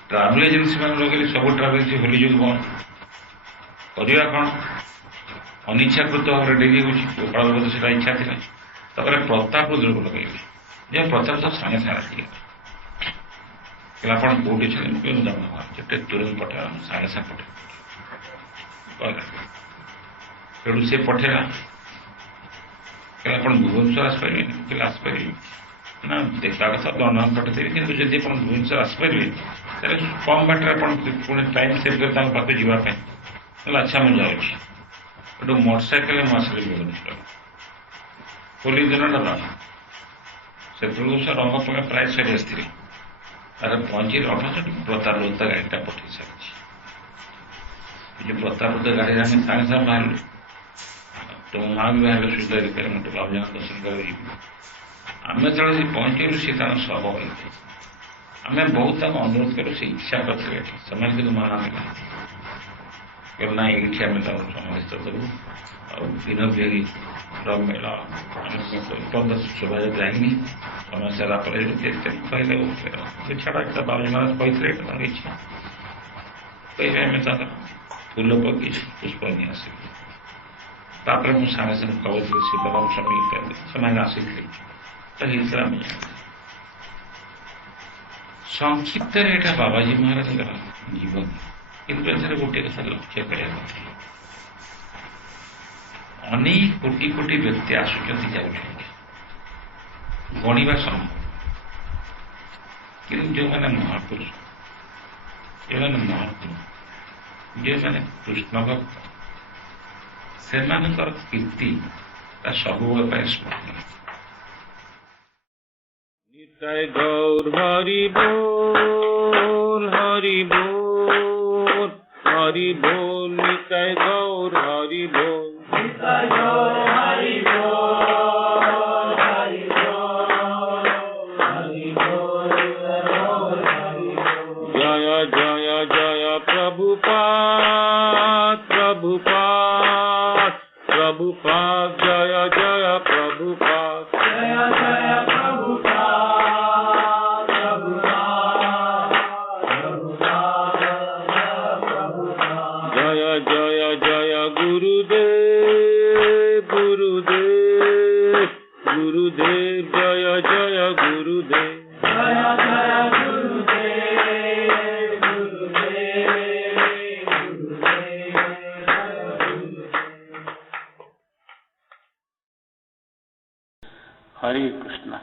ट्रावेल एजेन्सी मैंने लगे सब ट्रावेल एजेन्सी होली जो बंद करवा कौन अनिच्छाकृत भाव में डेरी गोपाल बोध से इच्छा थी प्रताप रुद्र को लगे जो प्रताप तो सागे सागे आप कौटे चलते तुरंत पठेगा सागे सागे पठे तेणु सी पठेगा आप भुवनेश्वर आसपारे आसपारे ना देखा कथा दंड पठेदेवी कि जब आप भुवनेश्वर आसपारे कम बाटर पुणी टाइम सेव कर पाखे जावाई अच्छा मुझे जाऊँ मोटरसाइकेल मुझे भुवनेश्वर होली दिन से रंग पंगा प्राय सरी आसती तार पहुंची अठच प्रताप रुद्र गाड़ीटा पठे सारी प्रताप रुद्र गाड़ी आम सागे सागे बाहर तो माँ भी बाहर सुविधा रिपेयर मत बाबू दर्शन कर आम जो पहुंचलु सी सब आम बहुत अनुरोध करूँ से इच्छा करते से मना ना ये आम समावेश करूँ और विनोद भाई मेला शोभा जाएगी समस्या कहले छड़ा बाबू महाराज कहते इच्छा कहे आम फूल पकई पुष्प नहीं आस मुझे सागे सागे खबर थी सीताराम स्वामी इत्यादि आसी तो आम संक्षिप्त यहाँ बाबाजी महाराज जीवन किंतु गोटे कथा लक्ष्य करने अनेक कोटि कोटि व्यक्ति आसुच्च गणवा संभव कि जो मैंने महापुरुष जो मैंने महापुरुष जो मैंने कृष्ण भक्त से कीर्ति सब स्मरण निताय गौर हरि बोल हरि बोल हरि बोल निताय गौर हरि बोल निताय गौर हरि बोल हरि बोल हरि बोल हरि बोल जय जय जय प्रभुपाद प्रभुपाद प्रभुपाद जय जय प्रभुपाद जय जय गुरुदेव जय जय गुरुदेव जय जय गुरुदेव गुरुदेव गुरुदेव हरे कृष्णा।